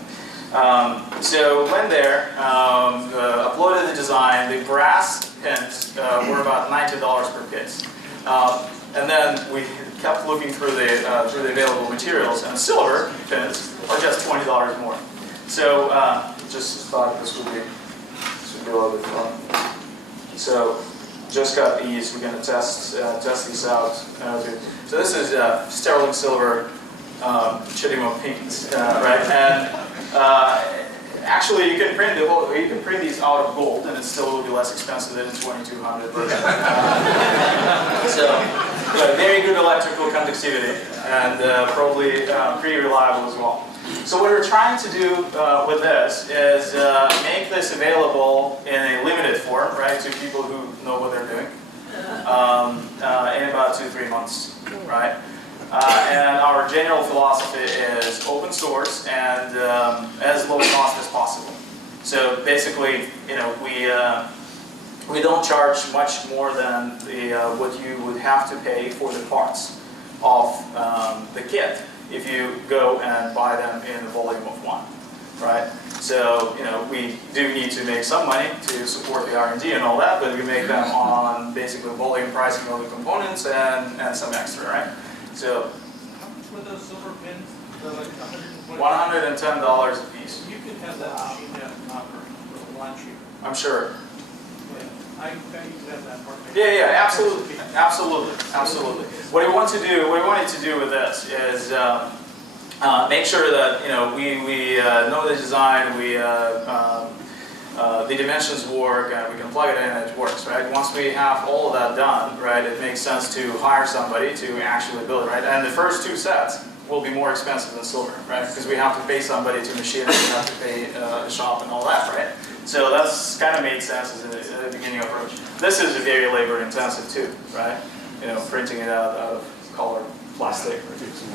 So went there, uploaded the design. The brass pins were about $90 per pin. And then we kept looking through the available materials, and silver pins are just $20 more. So just thought this would be a little bit fun. So just got these. We're going to test these out. So this is sterling silver Chitimo pinks, right? And actually, you can print these out of gold, and it still will be less expensive than the 2200 version. So very good electrical conductivity, and probably pretty reliable as well. So what we're trying to do with this is make this available in a limited form, right, to people who know what they're doing, in about 2-3 months, right? And our general philosophy is open source and as low cost as possible. So basically, we don't charge much more than what you would have to pay for the parts of the kit if you go and buy them in the volume of one, right? So, we do need to make some money to support the R&D and all that, but we make them on basically volume pricing of the components and some extra, right? So, how much were those silver pins? $110 a piece. You could have that machine not for a lot cheaper. I'm sure. I bet you could have that part. Yeah, absolutely, absolutely. What we wanted to do with this is make sure that we know the design, the dimensions work, and we can plug it in and it works, right? Once we have all of that done, right, it makes sense to hire somebody to actually build it, right? And the first 2 sets will be more expensive than silver, right? Because we have to pay somebody to machine it, we have to pay the shop and all that, right? So that's kind of made sense as a beginning approach. This is very labor intensive too, right? Printing it out of colored plastic,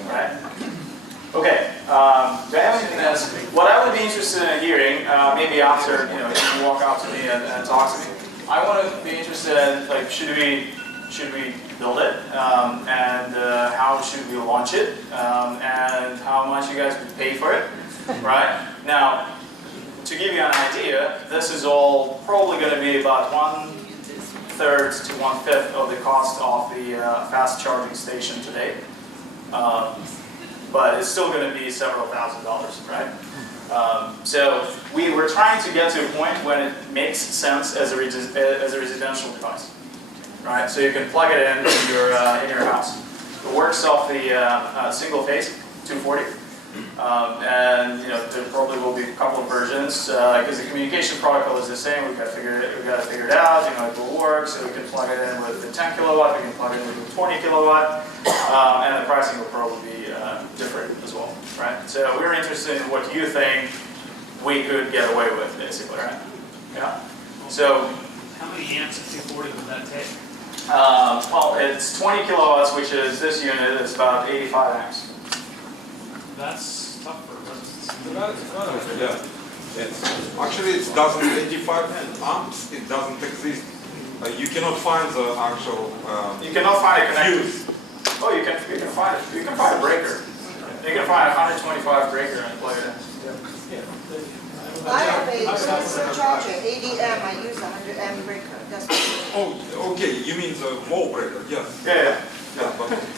right? Okay, do I have anything else? What I would be interested in hearing, maybe after, if you walk up to me and talk to me, I want to be interested in, like, should we build it, and how should we launch it, and how much you guys would pay for it, right? Now, to give you an idea, this is all probably going to be about 1/3 to 1/5 of the cost of the fast charging station today. But it's still going to be several $1,000s, right? So we were trying to get to a point when it makes sense as a residential device, right? So you can plug it in your house. It works off the single phase 240. And there probably will be a couple of versions because the communication protocol is the same. We've got to figure it out. It will work. So we can plug it in with the 10 kilowatt. We can plug it in with 20 kilowatt, and the pricing will probably be different as well, right? So we're interested in what you think we could get away with, basically, right? Yeah. So how many amps of 240 would that take? Well, it's 20 kilowatts, which is this unit is about 85 amps. That's tough for Yeah. Actually, it doesn't 85 amps. It doesn't exist. You cannot find the actual. You cannot find a connector. Fuse. Oh, you can find it. You can find a breaker. You can find a 125 breaker and plug it in. I have a supercharger, ADM. I use 100 amp breaker. That's oh, okay. You mean the wall breaker? Yes. Yeah.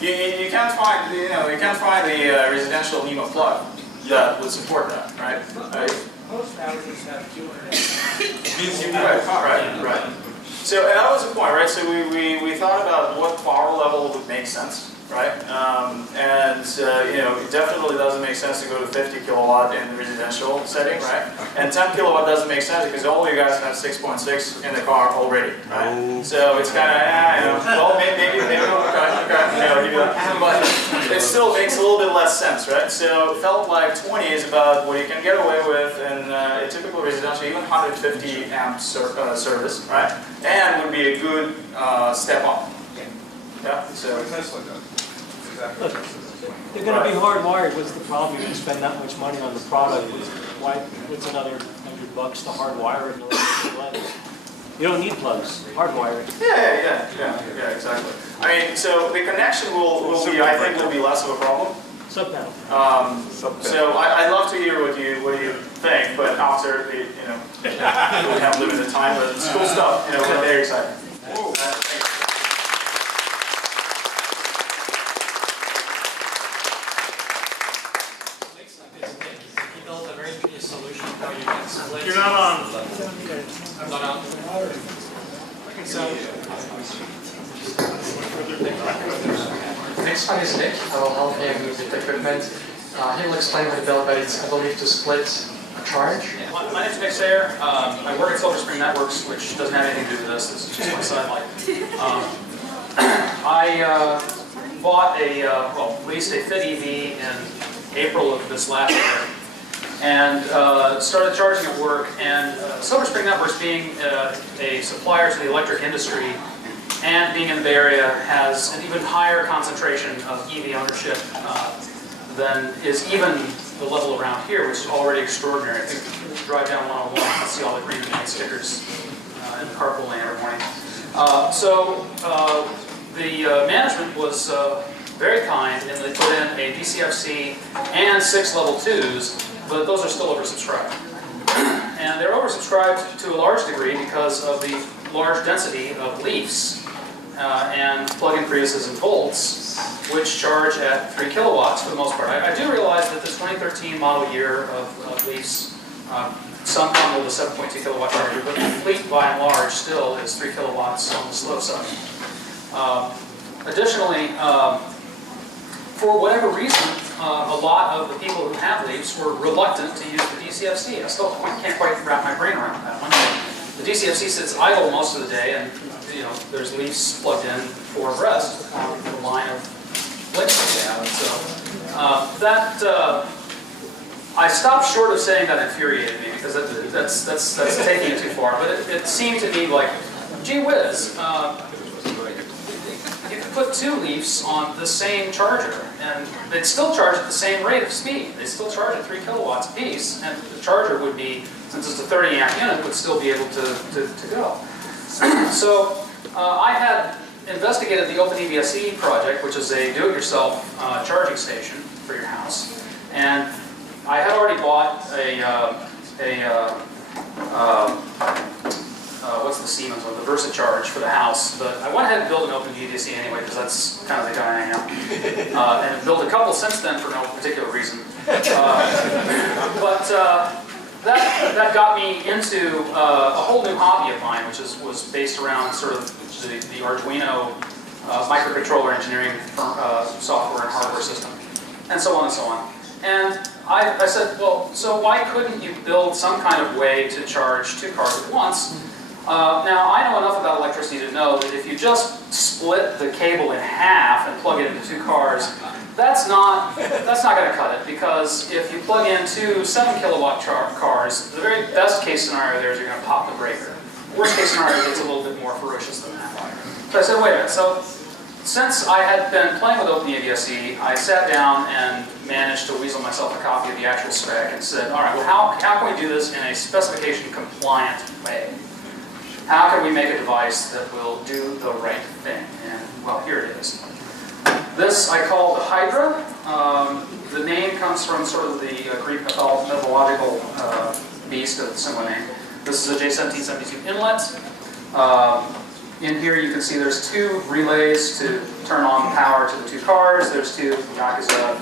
You can't find the residential NEMA plug that would support that, right? most nowadays have 200. Means you need a car. Right. So and that was the point, right? So we thought about what power level would make sense, right? You know, it definitely doesn't make sense to go to 50 kilowatt in the residential setting, right? And 10 kilowatt doesn't make sense because all you guys have 6.6 in the car already, right? So it's kind of, you know, well, maybe okay, you know, give you that. But it still makes a little bit less sense, right? So it felt like 20 is about what you can get away with in a typical residential, even 150 amp service, right? And would be a good step up. Yeah, so. Look, they're going to be hardwired. What's the problem? You can spend that much money on the product. What's another $100 to hardwire it? You don't need plugs. Hardwire it. Yeah, exactly. I mean, so the connection will be, I think, will be less of a problem. Sub-panel. So I'd love to hear what you think, but after you know, we have limited time, but it's cool stuff. You know, we're very excited. You're not on. I'm not on. So, next one is Nick. I will help him with the equipment. He will explain what the build, but it's, I believe, to split a charge. My name's Nick Sayer. I work at Silver Spring Networks, which doesn't have anything to do with this. This is just my sidelight. I bought leased a Fit EV in April of this last year, and started charging at work. And Silver Spring Networks, being a supplier to the electric industry and being in the Bay Area, has an even higher concentration of EV ownership than is even the level around here, which is already extraordinary. I think if you drive down 101, you can see all the green and white stickers in the carpool lane every morning. The management was very kind, and they put in a DCFC and 6 level 2s, but those are still oversubscribed. And they're oversubscribed to a large degree because of the large density of Leafs and plug-in Priuses and Volts, which charge at 3 kilowatts for the most part. I do realize that this 2013 model year of Leafs, some come with a 7.2 kilowatt charger, but the fleet by and large still is 3 kilowatts on the slow side. Additionally, for whatever reason, a lot of the people who have Leafs were reluctant to use the DCFC. I still can't quite wrap my brain around that one. The DCFC sits idle most of the day, and you know there's Leafs plugged in 4 abreast on the line of blinks that they have. So I stopped short of saying that infuriated me, because that's taking it too far. But it seemed to me like, gee whiz. You could put 2 Leafs on the same charger, and they'd still charge at the same rate of speed. They still charge at 3 kilowatts a piece, and the charger would be, since it's a 30 amp unit, would still be able to go. So I had investigated the Open EVSE project, which is a do-it-yourself charging station for your house, and I had already bought what's the Siemens one, the VersaCharge for the house, but I went ahead and built an Open EVSE anyway, because that's kind of the guy I am. And built a couple since then for no particular reason. That got me into a whole new hobby of mine, which was based around sort of the Arduino microcontroller engineering software and hardware system, and so on and so on. And I said, well, so why couldn't you build some kind of way to charge 2 cars at once? Now, I know enough about electricity to know that if you just split the cable in half and plug it into 2 cars, that's not going to cut it, because if you plug in 2 7 kilowatt cars, the very best case scenario there is you're going to pop the breaker. The worst case scenario gets a little bit more ferocious than that. So I said, wait a minute. So since I had been playing with Open EVSE, I sat down and managed to weasel myself a copy of the actual spec and said, all right, well, how can we do this in a specification compliant way? How can we make a device that will do the right thing? And, well, here it is. This I call the Hydra. The name comes from sort of the Greek mythological beast of similar name. This is a J1772 inlet. In here you can see there's 2 relays to turn on power to the 2 cars. There's 2 Yakuza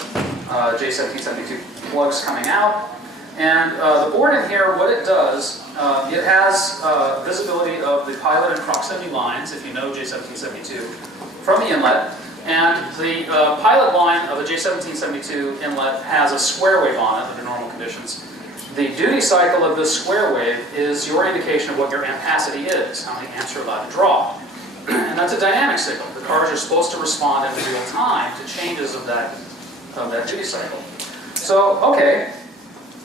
J1772 plugs coming out. And the board in here, what it does, it has visibility of the pilot and proximity lines, if you know J1772, from the inlet. And the pilot line of the J1772 inlet has a square wave on it under normal conditions. The duty cycle of this square wave is your indication of what your ampacity is, how many amps you're allowed to draw. And that's a dynamic signal. The cars are supposed to respond in real time to changes of that duty cycle. So, okay,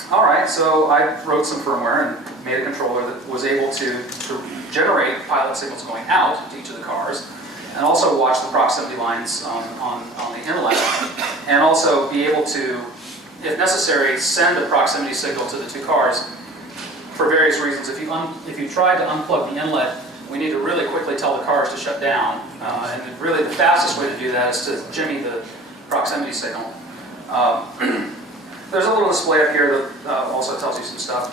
all right, so I wrote some firmware and made a controller that was able to generate pilot signals going out to each of the cars, and also watch the proximity lines on the inlet, and also be able to, if necessary, send a proximity signal to the two cars for various reasons. If you tried to unplug the inlet, we need to really quickly tell the cars to shut down, and really the fastest way to do that is to jimmy the proximity signal. There's a little display up here that also tells you some stuff.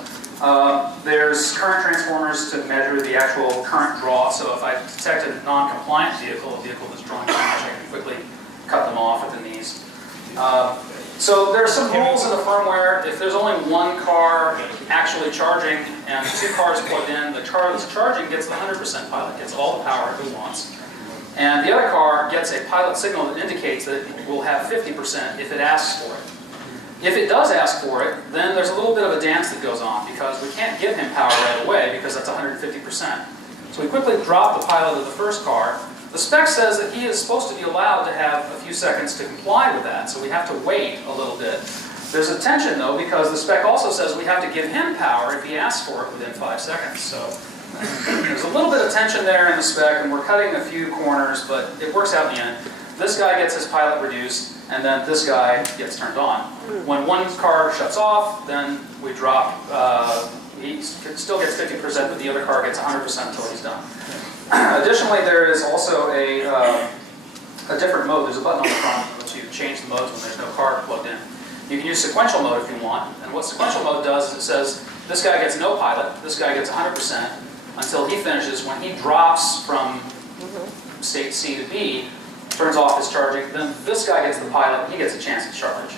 There's current transformers to measure the actual current draw, so if I detect a non-compliant vehicle, a vehicle that's drawing too much, I can quickly cut them off with the knees. So there's some rules in the firmware. If there's only one car actually charging and two cars plugged in, the car that's charging gets the 100% pilot, gets all the power it wants. And the other car gets a pilot signal that indicates that it will have 50% if it asks for it. If it does ask for it, then there's a little bit of a dance that goes on because we can't give him power right away because that's 150%. So we quickly drop the pilot of the first car. The spec says that he is supposed to be allowed to have a few seconds to comply with that, so we have to wait a little bit. There's a tension though, because the spec also says we have to give him power if he asks for it within 5 seconds. So there's a little bit of tension there in the spec, and we're cutting a few corners, but it works out in the end. This guy gets his pilot reduced, and then this guy gets turned on. When one car shuts off, then we drop, he still gets 50%, but the other car gets 100% until he's done. Additionally, there is also a different mode. There's a button on the front that lets you change the modes when there's no car plugged in. You can use sequential mode if you want, and what sequential mode does is it says this guy gets no pilot, this guy gets 100% until he finishes. When he drops from state C to B, turns off his charging, then this guy gets the pilot, and he gets a chance to charge.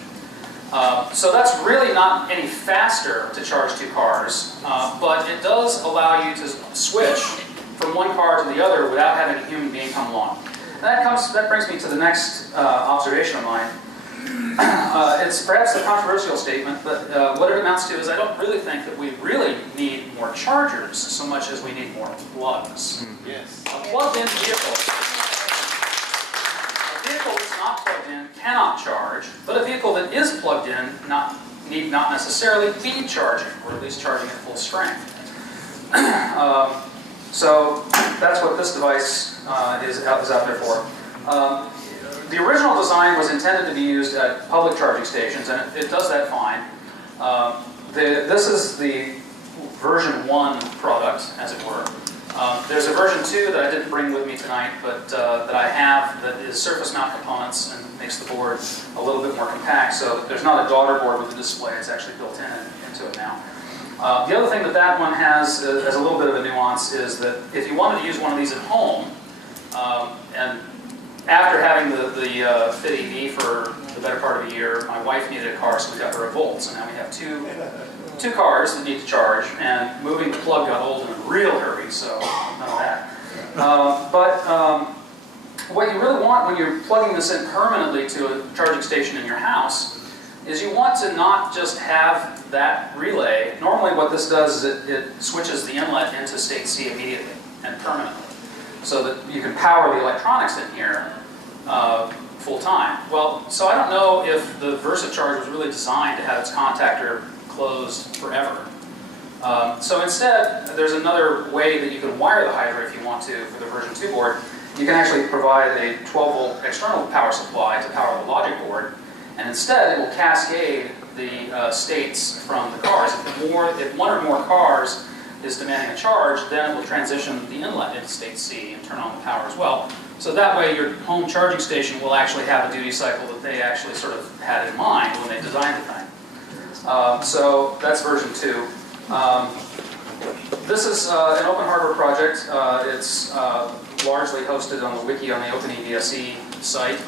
So that's really not any faster to charge two cars, but it does allow you to switch from one car to the other without having a human being come along. And that brings me to the next observation of mine. It's perhaps a controversial statement, but what it amounts to is I don't really think that we really need more chargers so much as we need more plugs. Yes. A plugged-in vehicle. A vehicle that's not plugged in cannot charge, but a vehicle that is plugged in need not necessarily be charging, or at least charging at full strength. So that's what this device is out there for. The original design was intended to be used at public charging stations, and it does that fine. This is the version 1 product, as it were. There's a version 2 that I didn't bring with me tonight, but that I have that is surface mount components and makes the board a little bit more compact, so there's not a daughter board with a display, it's actually built into it now. The other thing that one has as a little bit of a nuance is that if you wanted to use one of these at home, and after having the Fit EV for the better part of a year, my wife needed a car, so we got her a Volt. So now we have two cars that need to charge, and moving the plug got old in a real hurry, so none of that. What you really want when you're plugging this in permanently to a charging station in your house is you want to not just have that relay. Normally what this does is it switches the inlet into state C immediately and permanently, so that you can power the electronics in here full time. Well, so I don't know if the VersaCharge was really designed to have its contactor closed forever. So instead, there's another way that you can wire the Hydra if you want to for the version 2 board. You can actually provide a 12-volt external power supply to power the logic board, and instead it will cascade the states from the cars. If one or more cars is demanding a charge, then it will transition the inlet into state C and turn on the power as well. So that way your home charging station will actually have a duty cycle that they actually sort of had in mind when they designed the thing. So that's version 2. This is an open hardware project. It's largely hosted on the wiki on the OpenEVSE site.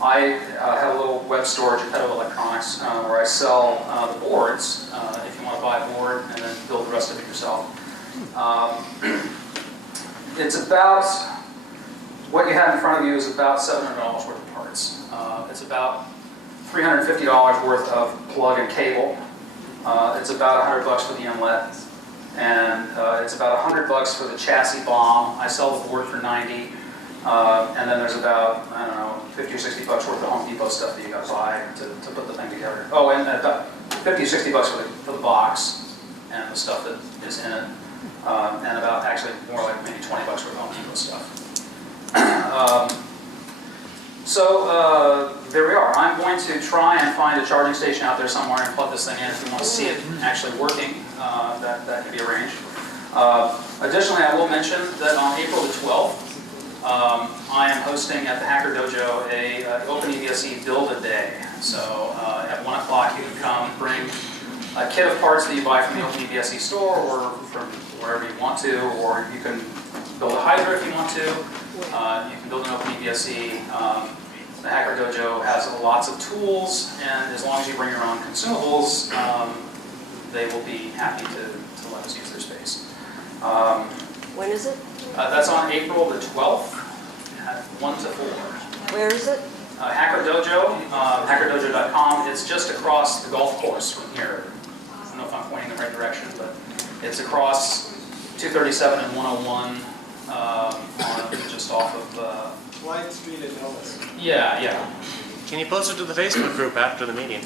I have a little web store, Geppetto Electronics, where I sell the boards, if you want to buy a board and then build the rest of it yourself. It's about, what you have in front of you is about $700 worth of parts. It's about $350 worth of plug and cable. It's about $100 for the inlet. And it's about $100 for the chassis bomb. I sell the board for $90. And then there's about, I don't know, $50 or $60 worth of Home Depot stuff that you got to buy to put the thing together. Oh, and about $50 or $60 for the box and the stuff that is in it. And about, actually, more like maybe $20 worth of Home Depot stuff. There we are. I'm going to try and find a charging station out there somewhere and plug this thing in. If you want to see it actually working, that can be arranged. Additionally, I will mention that on April the 12th, I am hosting at the Hacker Dojo a Open eVSE Build-A-Day. So at 1 o'clock you can come bring a kit of parts that you buy from the Open eVSE store or from wherever you want to, or you can build a Hydra if you want to. You can build an Open eVSE. The Hacker Dojo has lots of tools, and as long as you bring your own consumables, they will be happy to let us use their space. When is it? That's on April the 12th at 1 to 4. Where is it? Hacker Dojo, hackerdojo.com. It's just across the golf course from here. I don't know if I'm pointing in the right direction, but it's across 237 and 101, just off of... White Street at Ellis. Yeah. Can you post it to the Facebook group after the meeting?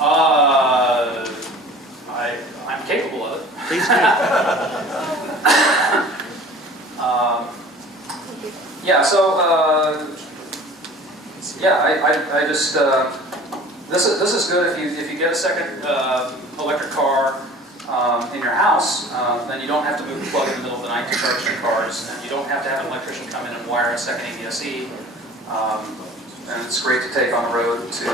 I'm capable of it. Please do. I just this is good if you get a second electric car in your house, then you don't have to move the plug in the middle of the night to charge your cars, and you don't have to have an electrician come in and wire a second eVSE. And it's great to take on the road to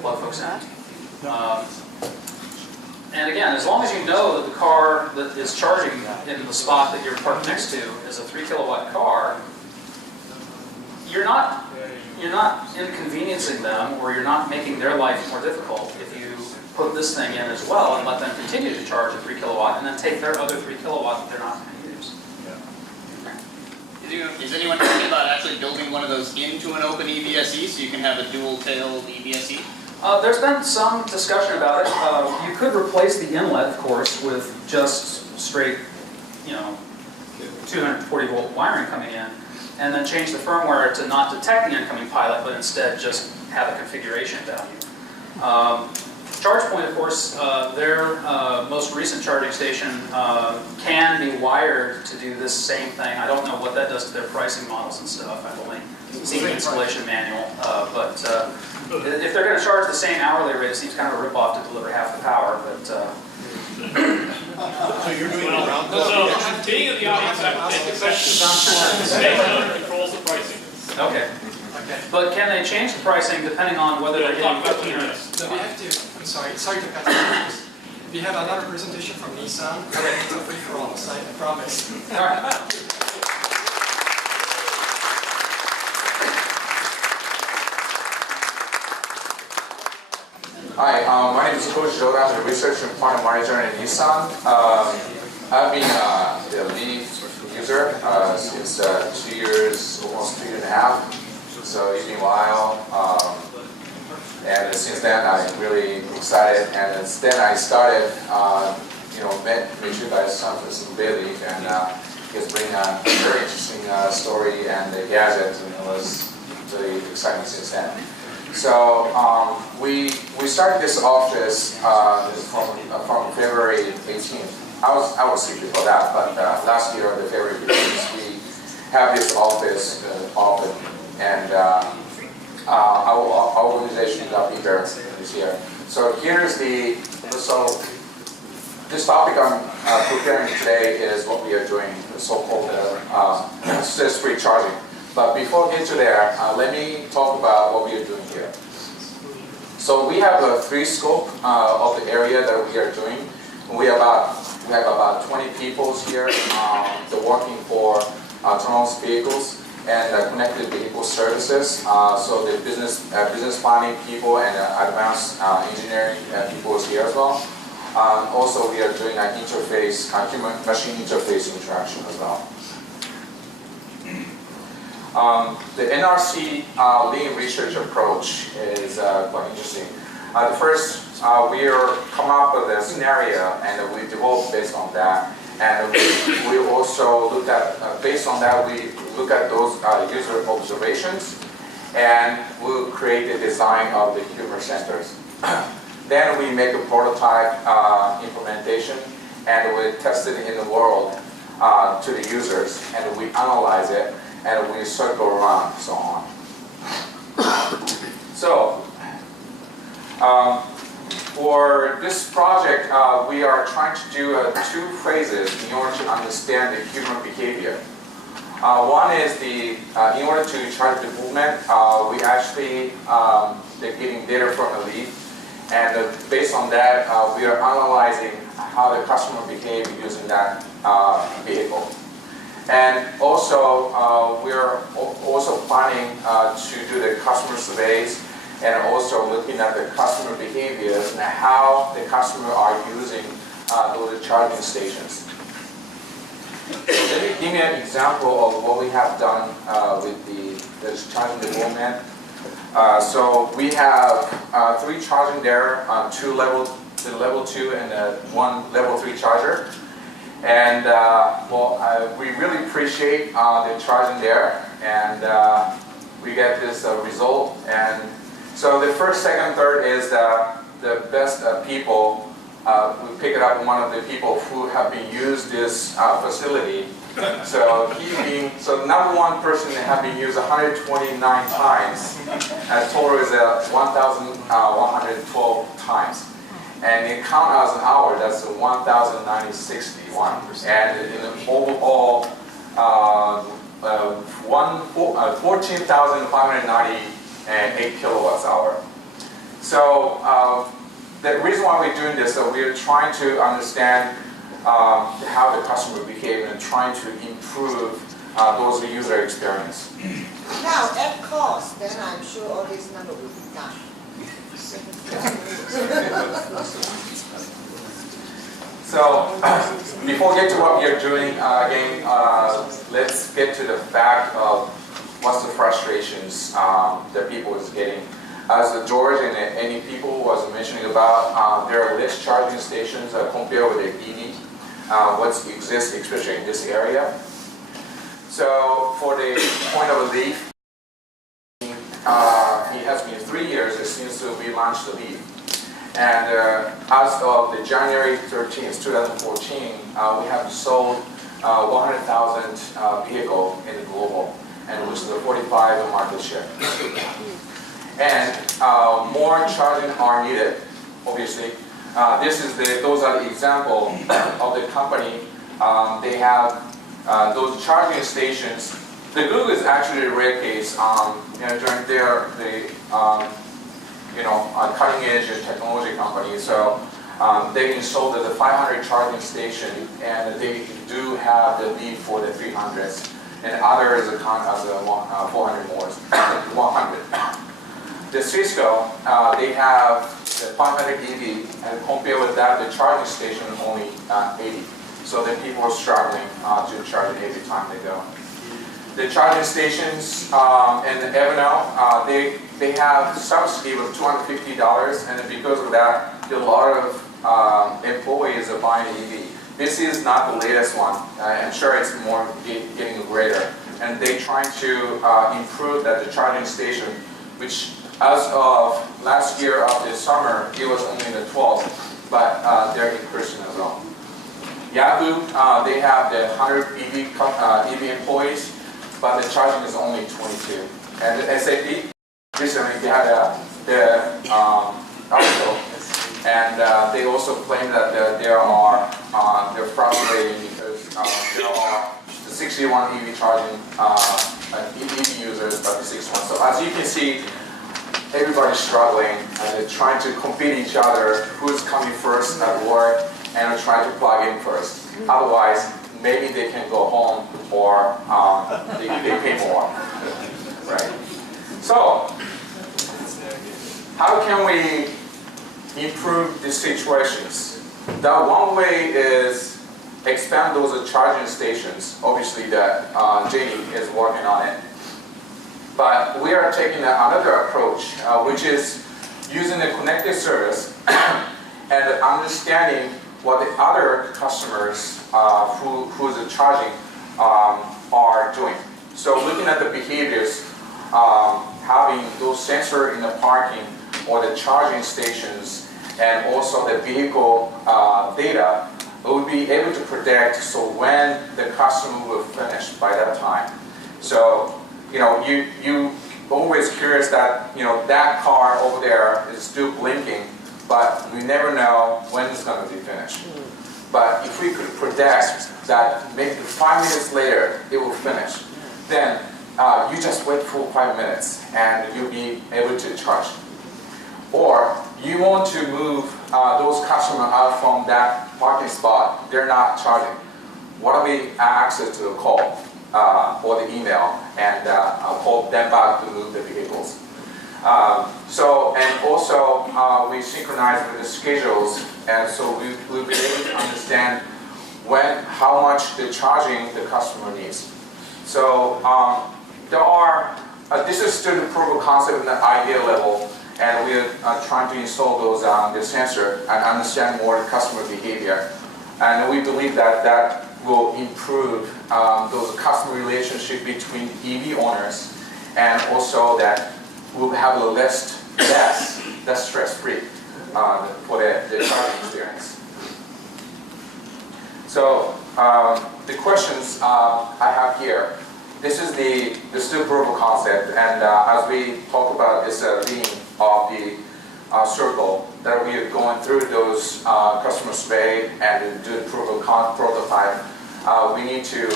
plug folks in. And again, as long as you know that the car that is charging in the spot that you're parked next to is a 3 kilowatt car, you're not inconveniencing them, or you're not making their life more difficult if you put this thing in as well and let them continue to charge a 3 kilowatt and then take their other 3 kilowatt that they're not going to use. Is anyone thinking about actually building one of those into an Open eVSE so you can have a dual-tailed eVSE? There's been some discussion about it. You could replace the inlet, of course, with just straight, 240 volt wiring coming in, and then change the firmware to not detect the incoming pilot, but instead just have a configuration value. Chargepoint, of course, their most recent charging station can be wired to do this same thing. I don't know what that does to their pricing models and stuff. I've only seen the installation manual, but if they're going to charge the same hourly rate, it seems kind of a rip-off to deliver half the power. But so you're doing around. So being in the audience, I have a question. Station controls the pricing. Okay. But can they change the pricing depending on whether they're getting 15 minutes? No, we have to. I'm sorry to cut you. We have another presentation from Nissan. It's a free-for-all, I promise. All right. Hi, my name is Coach Joe. I'm the research and product manager in Nissan. I've been the lead user since 2 years, almost 2.5. So it's been a while. And since then, I'm really excited. And then I started, met you guys some BayLEAF, and it's been a very interesting story and the gadget, and it was really exciting since then. So we started this office from February 18th. I was sick before that, but last year on the February 18th, we have this office open, and our organization got bigger this year. So here's this topic I'm preparing today is what we are doing, the so-called stress-free charging. But before we get to there, let me talk about what we are doing here. So we have a 3 scope of the area that we are doing. We have about 20 people here. They're working for autonomous vehicles. and connected vehicle services. So the business planning people and advanced engineering people is here as well. Also, we are doing an interface, human-machine interface interaction as well. The NRC lean research approach is quite interesting. First, we come up with a scenario and we develop based on that. And we also look at, based on that, we look at those user observations and we'll create a design of the humor centers. Then we make a prototype implementation and we test it in the world to the users and we analyze it and we circle around and so on. So, for this project, we are trying to do 2 phases in order to understand the human behavior. One is in order to chart the movement, we actually they're getting data from the lead, and based on that, we are analyzing how the customer behaves using that vehicle. And also, we are also planning to do the customer surveys and also looking at the customer behaviors and how the customer are using those charging stations. So let me give you an example of what we have done with the charging development. So we have 3 charging there, 2 level 2 and 1 level 3 charger. And we really appreciate the charging there, and we get this result. And so the first, second, third is the best people. We picked up one of the people who have been used this facility. So number 1 person have been used 129 times. And total is 1,112 times. And in count as an hour, that's 1,961. And in the overall, 14,598 kilowatts hour. So the reason why we're doing this, we're trying to understand how the customer behaves and trying to improve those user experience. Now, at cost, then I'm sure all these numbers will be done. So, before we get to what we are doing, again, let's get to the fact of what's the frustrations that people is getting. As George and any people was mentioning about, there are less charging stations compared with the EV, what exists especially in this area. So, for the point of a leaf, it has been 3 years since we launched the Leaf. And as of the January 13th, 2014, we have sold 100,000 vehicles in the global, and which is a 45% market share. And more charging are needed, obviously. Those are the example of the company. They have those charging stations. The Google is actually a rare case. During their cutting edge technology company. So they installed the 500 charging station, and they do have the need for the 300s, and others count as 400 more, 100. The Cisco, they have the 500 EV, and compared with that, the charging station only 80. So then people are struggling to charge every time they go. The charging stations in the eVGo, they have subsidy of $250, and because of that, a lot of employees are buying the EV. This is not the latest one. I'm sure it's more getting greater. And they trying to improve the charging station, which as of last year of this summer, it was only the 12th, but they're increasing as well. Yahoo, they have the 100 EV employees, but the charging is only 22. And the SAP, recently they had the article, and they also claim that they're frustrated because there are 61 EV charging EV users, but the 61. So as you can see, everybody's struggling and they're trying to compete each other, who's coming first at work, and trying to plug in first. Otherwise, maybe they can go home or they pay more, right? So, how can we improve these situations? The one way is expand those charging stations. Obviously, that Jamie is working on it. But we are taking another approach, which is using the connected service and understanding what the other customers who's charging are doing. So looking at the behaviors, having those sensors in the parking or the charging stations, and also the vehicle data, we will be able to predict so when the customer will finish by that time. So you always curious that that car over there is still blinking, but we never know when it's going to be finished. But if we could predict that maybe 5 minutes later it will finish, then you just wait for 5 minutes and you'll be able to charge. Or you want to move those customers out from that parking spot, they're not charging. What if we access to a call or the email and I'll call them back to move the vehicles. And also we synchronize with the schedules, and so we'll be able to understand how much the charging the customer needs. So this is still the proof of concept in the idea level, and we are trying to install those the sensor and understand more the customer behavior. And we believe that will improve those customer relationship between EV owners, and also that we'll have a less stress-free for the charging experience. So the questions I have here, this is the still proof of concept, and as we talk about this lean of the circle, that we are going through those customer survey and do the proof of prototype, we need to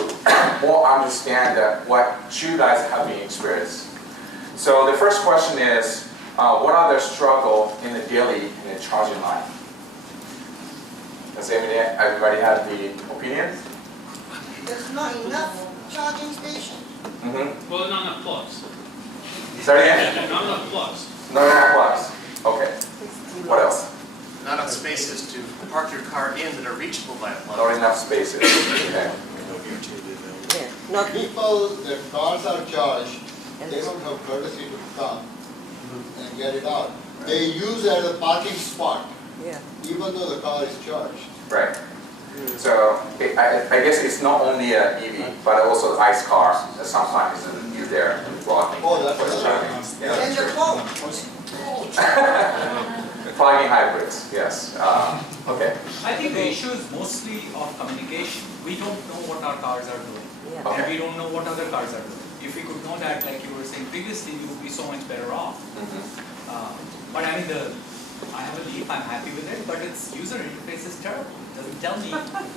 more understand what you guys have been experienced. So the first question is, what are the struggles in the daily in the charging line? Does everybody have the opinion? There's not enough charging stations. Mm-hmm. Well, not enough plugs. Sorry again? Not enough plugs. Not enough plugs. Okay. What else? Not enough spaces to park your car in that are reachable by a plug. Not enough spaces. Okay. People, their cars are charged, they don't have courtesy to come and get it out. They use it as a parking spot, even though the car is charged. Right. So I guess it's not only an EV, but also the ICE car that sometimes is there blocking for the charging. Yeah, And that's the true. phone. Plug-in hybrids, yes. Okay. I think the issue is mostly of communication. We don't know what our cars are doing. And we don't know what other cars are doing. If we could know that, like you were saying previously, we would be so much better off. But I mean, I have a Leaf, I'm happy with it, but its user interface is terrible. It doesn't tell me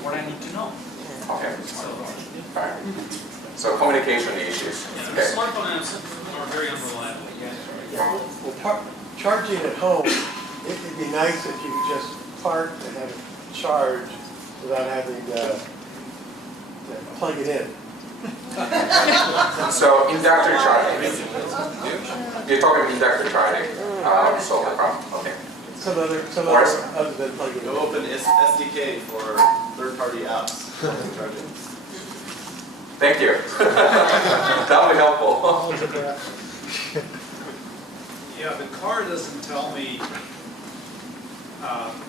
what I need to know. Okay. So communication issues. Okay. Smartphone apps are very unreliable. Well, charging at home, it would be nice if you could just park and have it charge without having to plug it in. So inductor charging. You're talking inductor charging. Solve the problem. Okay. Some other than plug it in. Go open SDK for third-party apps. Thank you. That would be helpful. Yeah, the car doesn't tell me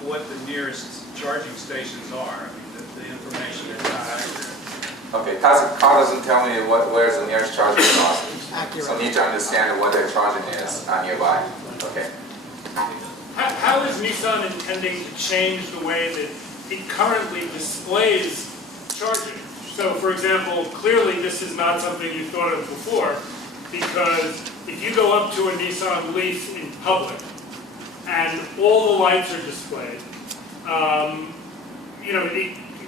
what the nearest charging stations are. I mean, the information is not accurate. Okay, car doesn't tell me where's the nearest charging spot. So need to understand what their charging is nearby. Okay. How is Nissan intending to change the way that it currently displays charging? So, for example, clearly this is not something you thought of before, because if you go up to a Nissan Leaf in public and all the lights are displayed,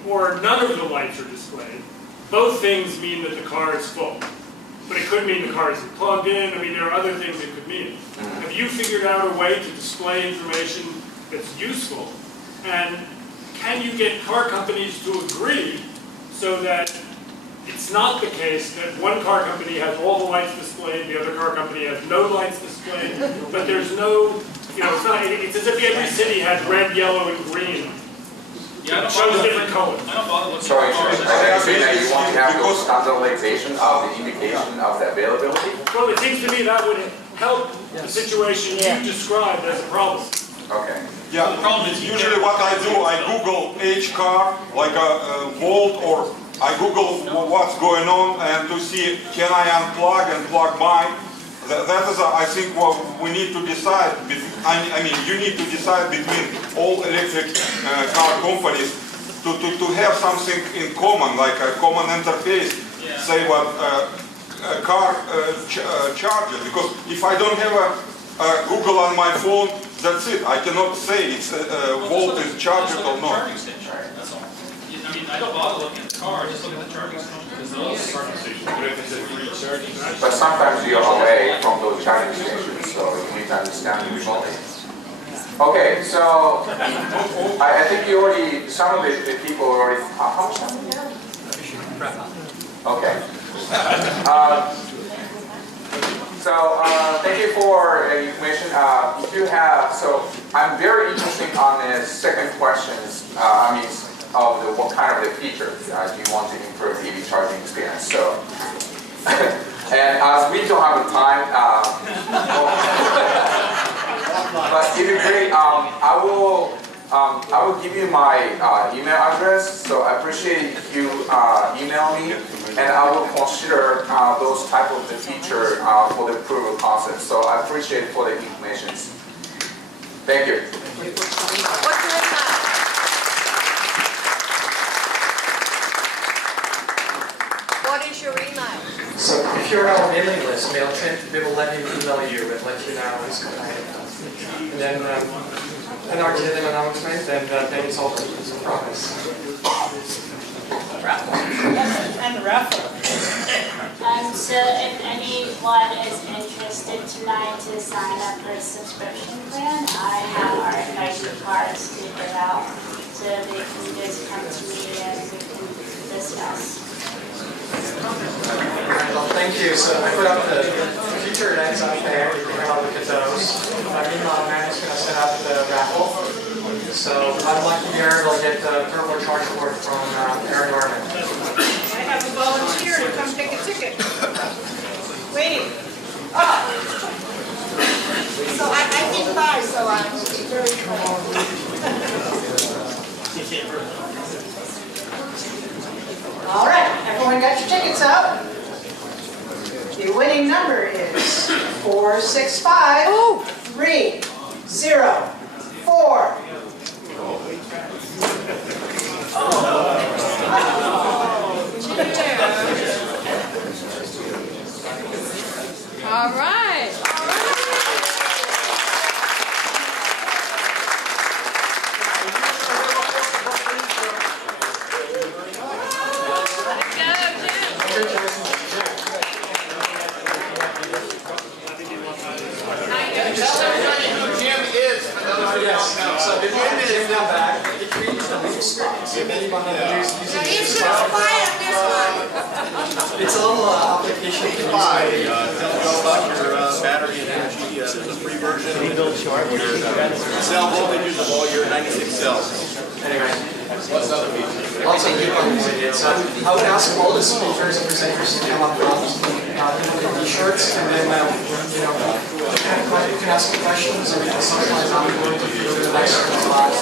or none of the lights are displayed, both things mean that the car is full. But it could mean the car isn't plugged in. I mean, there are other things it could mean. Have you figured out a way to display information that's useful? And can you get car companies to agree so that it's not the case that one car company has all the lights displayed, the other car company has no lights displayed, but there's no, it's as if every city had red, yellow, and green. Yeah, It shows different colors. I don't bother looking Sorry, at cars. are you saying that you want to have those standardization of the indication of the availability? Well, it seems to me that would help the situation you described as a problem. Okay. Yeah, the problem is usually what I do, I Google H car, like a Volt, or I Google what's going on and to see can I unplug and plug mine. That is, I think, what we need to decide. I mean, you need to decide between all electric car companies to have something in common, like a common interface. Yeah. Say what a car charges. Because if I don't have a Google on my phone, that's it. I cannot say it's Volt is charged or not. Charging station, that's all. I mean, I don't bother looking at the car, just look at the charging station. But sometimes you're away from those charging stations, so you need to understand remotely. Okay, so I think you already, some of the people already, how much time do you have? Okay. Thank you for the information. If you have, so I'm very interested on the second questions, of what kind of the features do you want to improve the EV charging experience. So, and as we don't have the time, but if you agree, I will give you my email address. So I appreciate if you email me, and I will consider those type of the feature for the approval process. So I appreciate it for the information. Thank you. What is your email? So if you're on our mailing list, we will let you email you and let you know what's going on. And then an RTM announcement, and then it's all it's a promise. And the raffle. So if anyone is interested tonight to sign up for a subscription plan, I have our invitation cards to give out, so they can just come to me and we can discuss. Well, thank you. So I put up the future events out there. You can have a look at those. Meanwhile, man is going to set up the raffle. So I'm lucky here to get the turbo Chargepoint from Aerovironment. I have a volunteer to come take a ticket. Waiting. Oh. So I did buy, so I'm very All right, everyone got your tickets out? The winning number is 465-304. All right. So if you want to Jim come back, it creates a new experience. If anyone who's using this It's a little application. Tell them about your battery and energy. There's a free version. Cell voltages of all your 96 cells. Anyway, lots of people are using it. So I would ask all the speakers and presenters to come up front, t-shirts, and then you can ask questions, and we can summarize afterwards if you go to the next slide.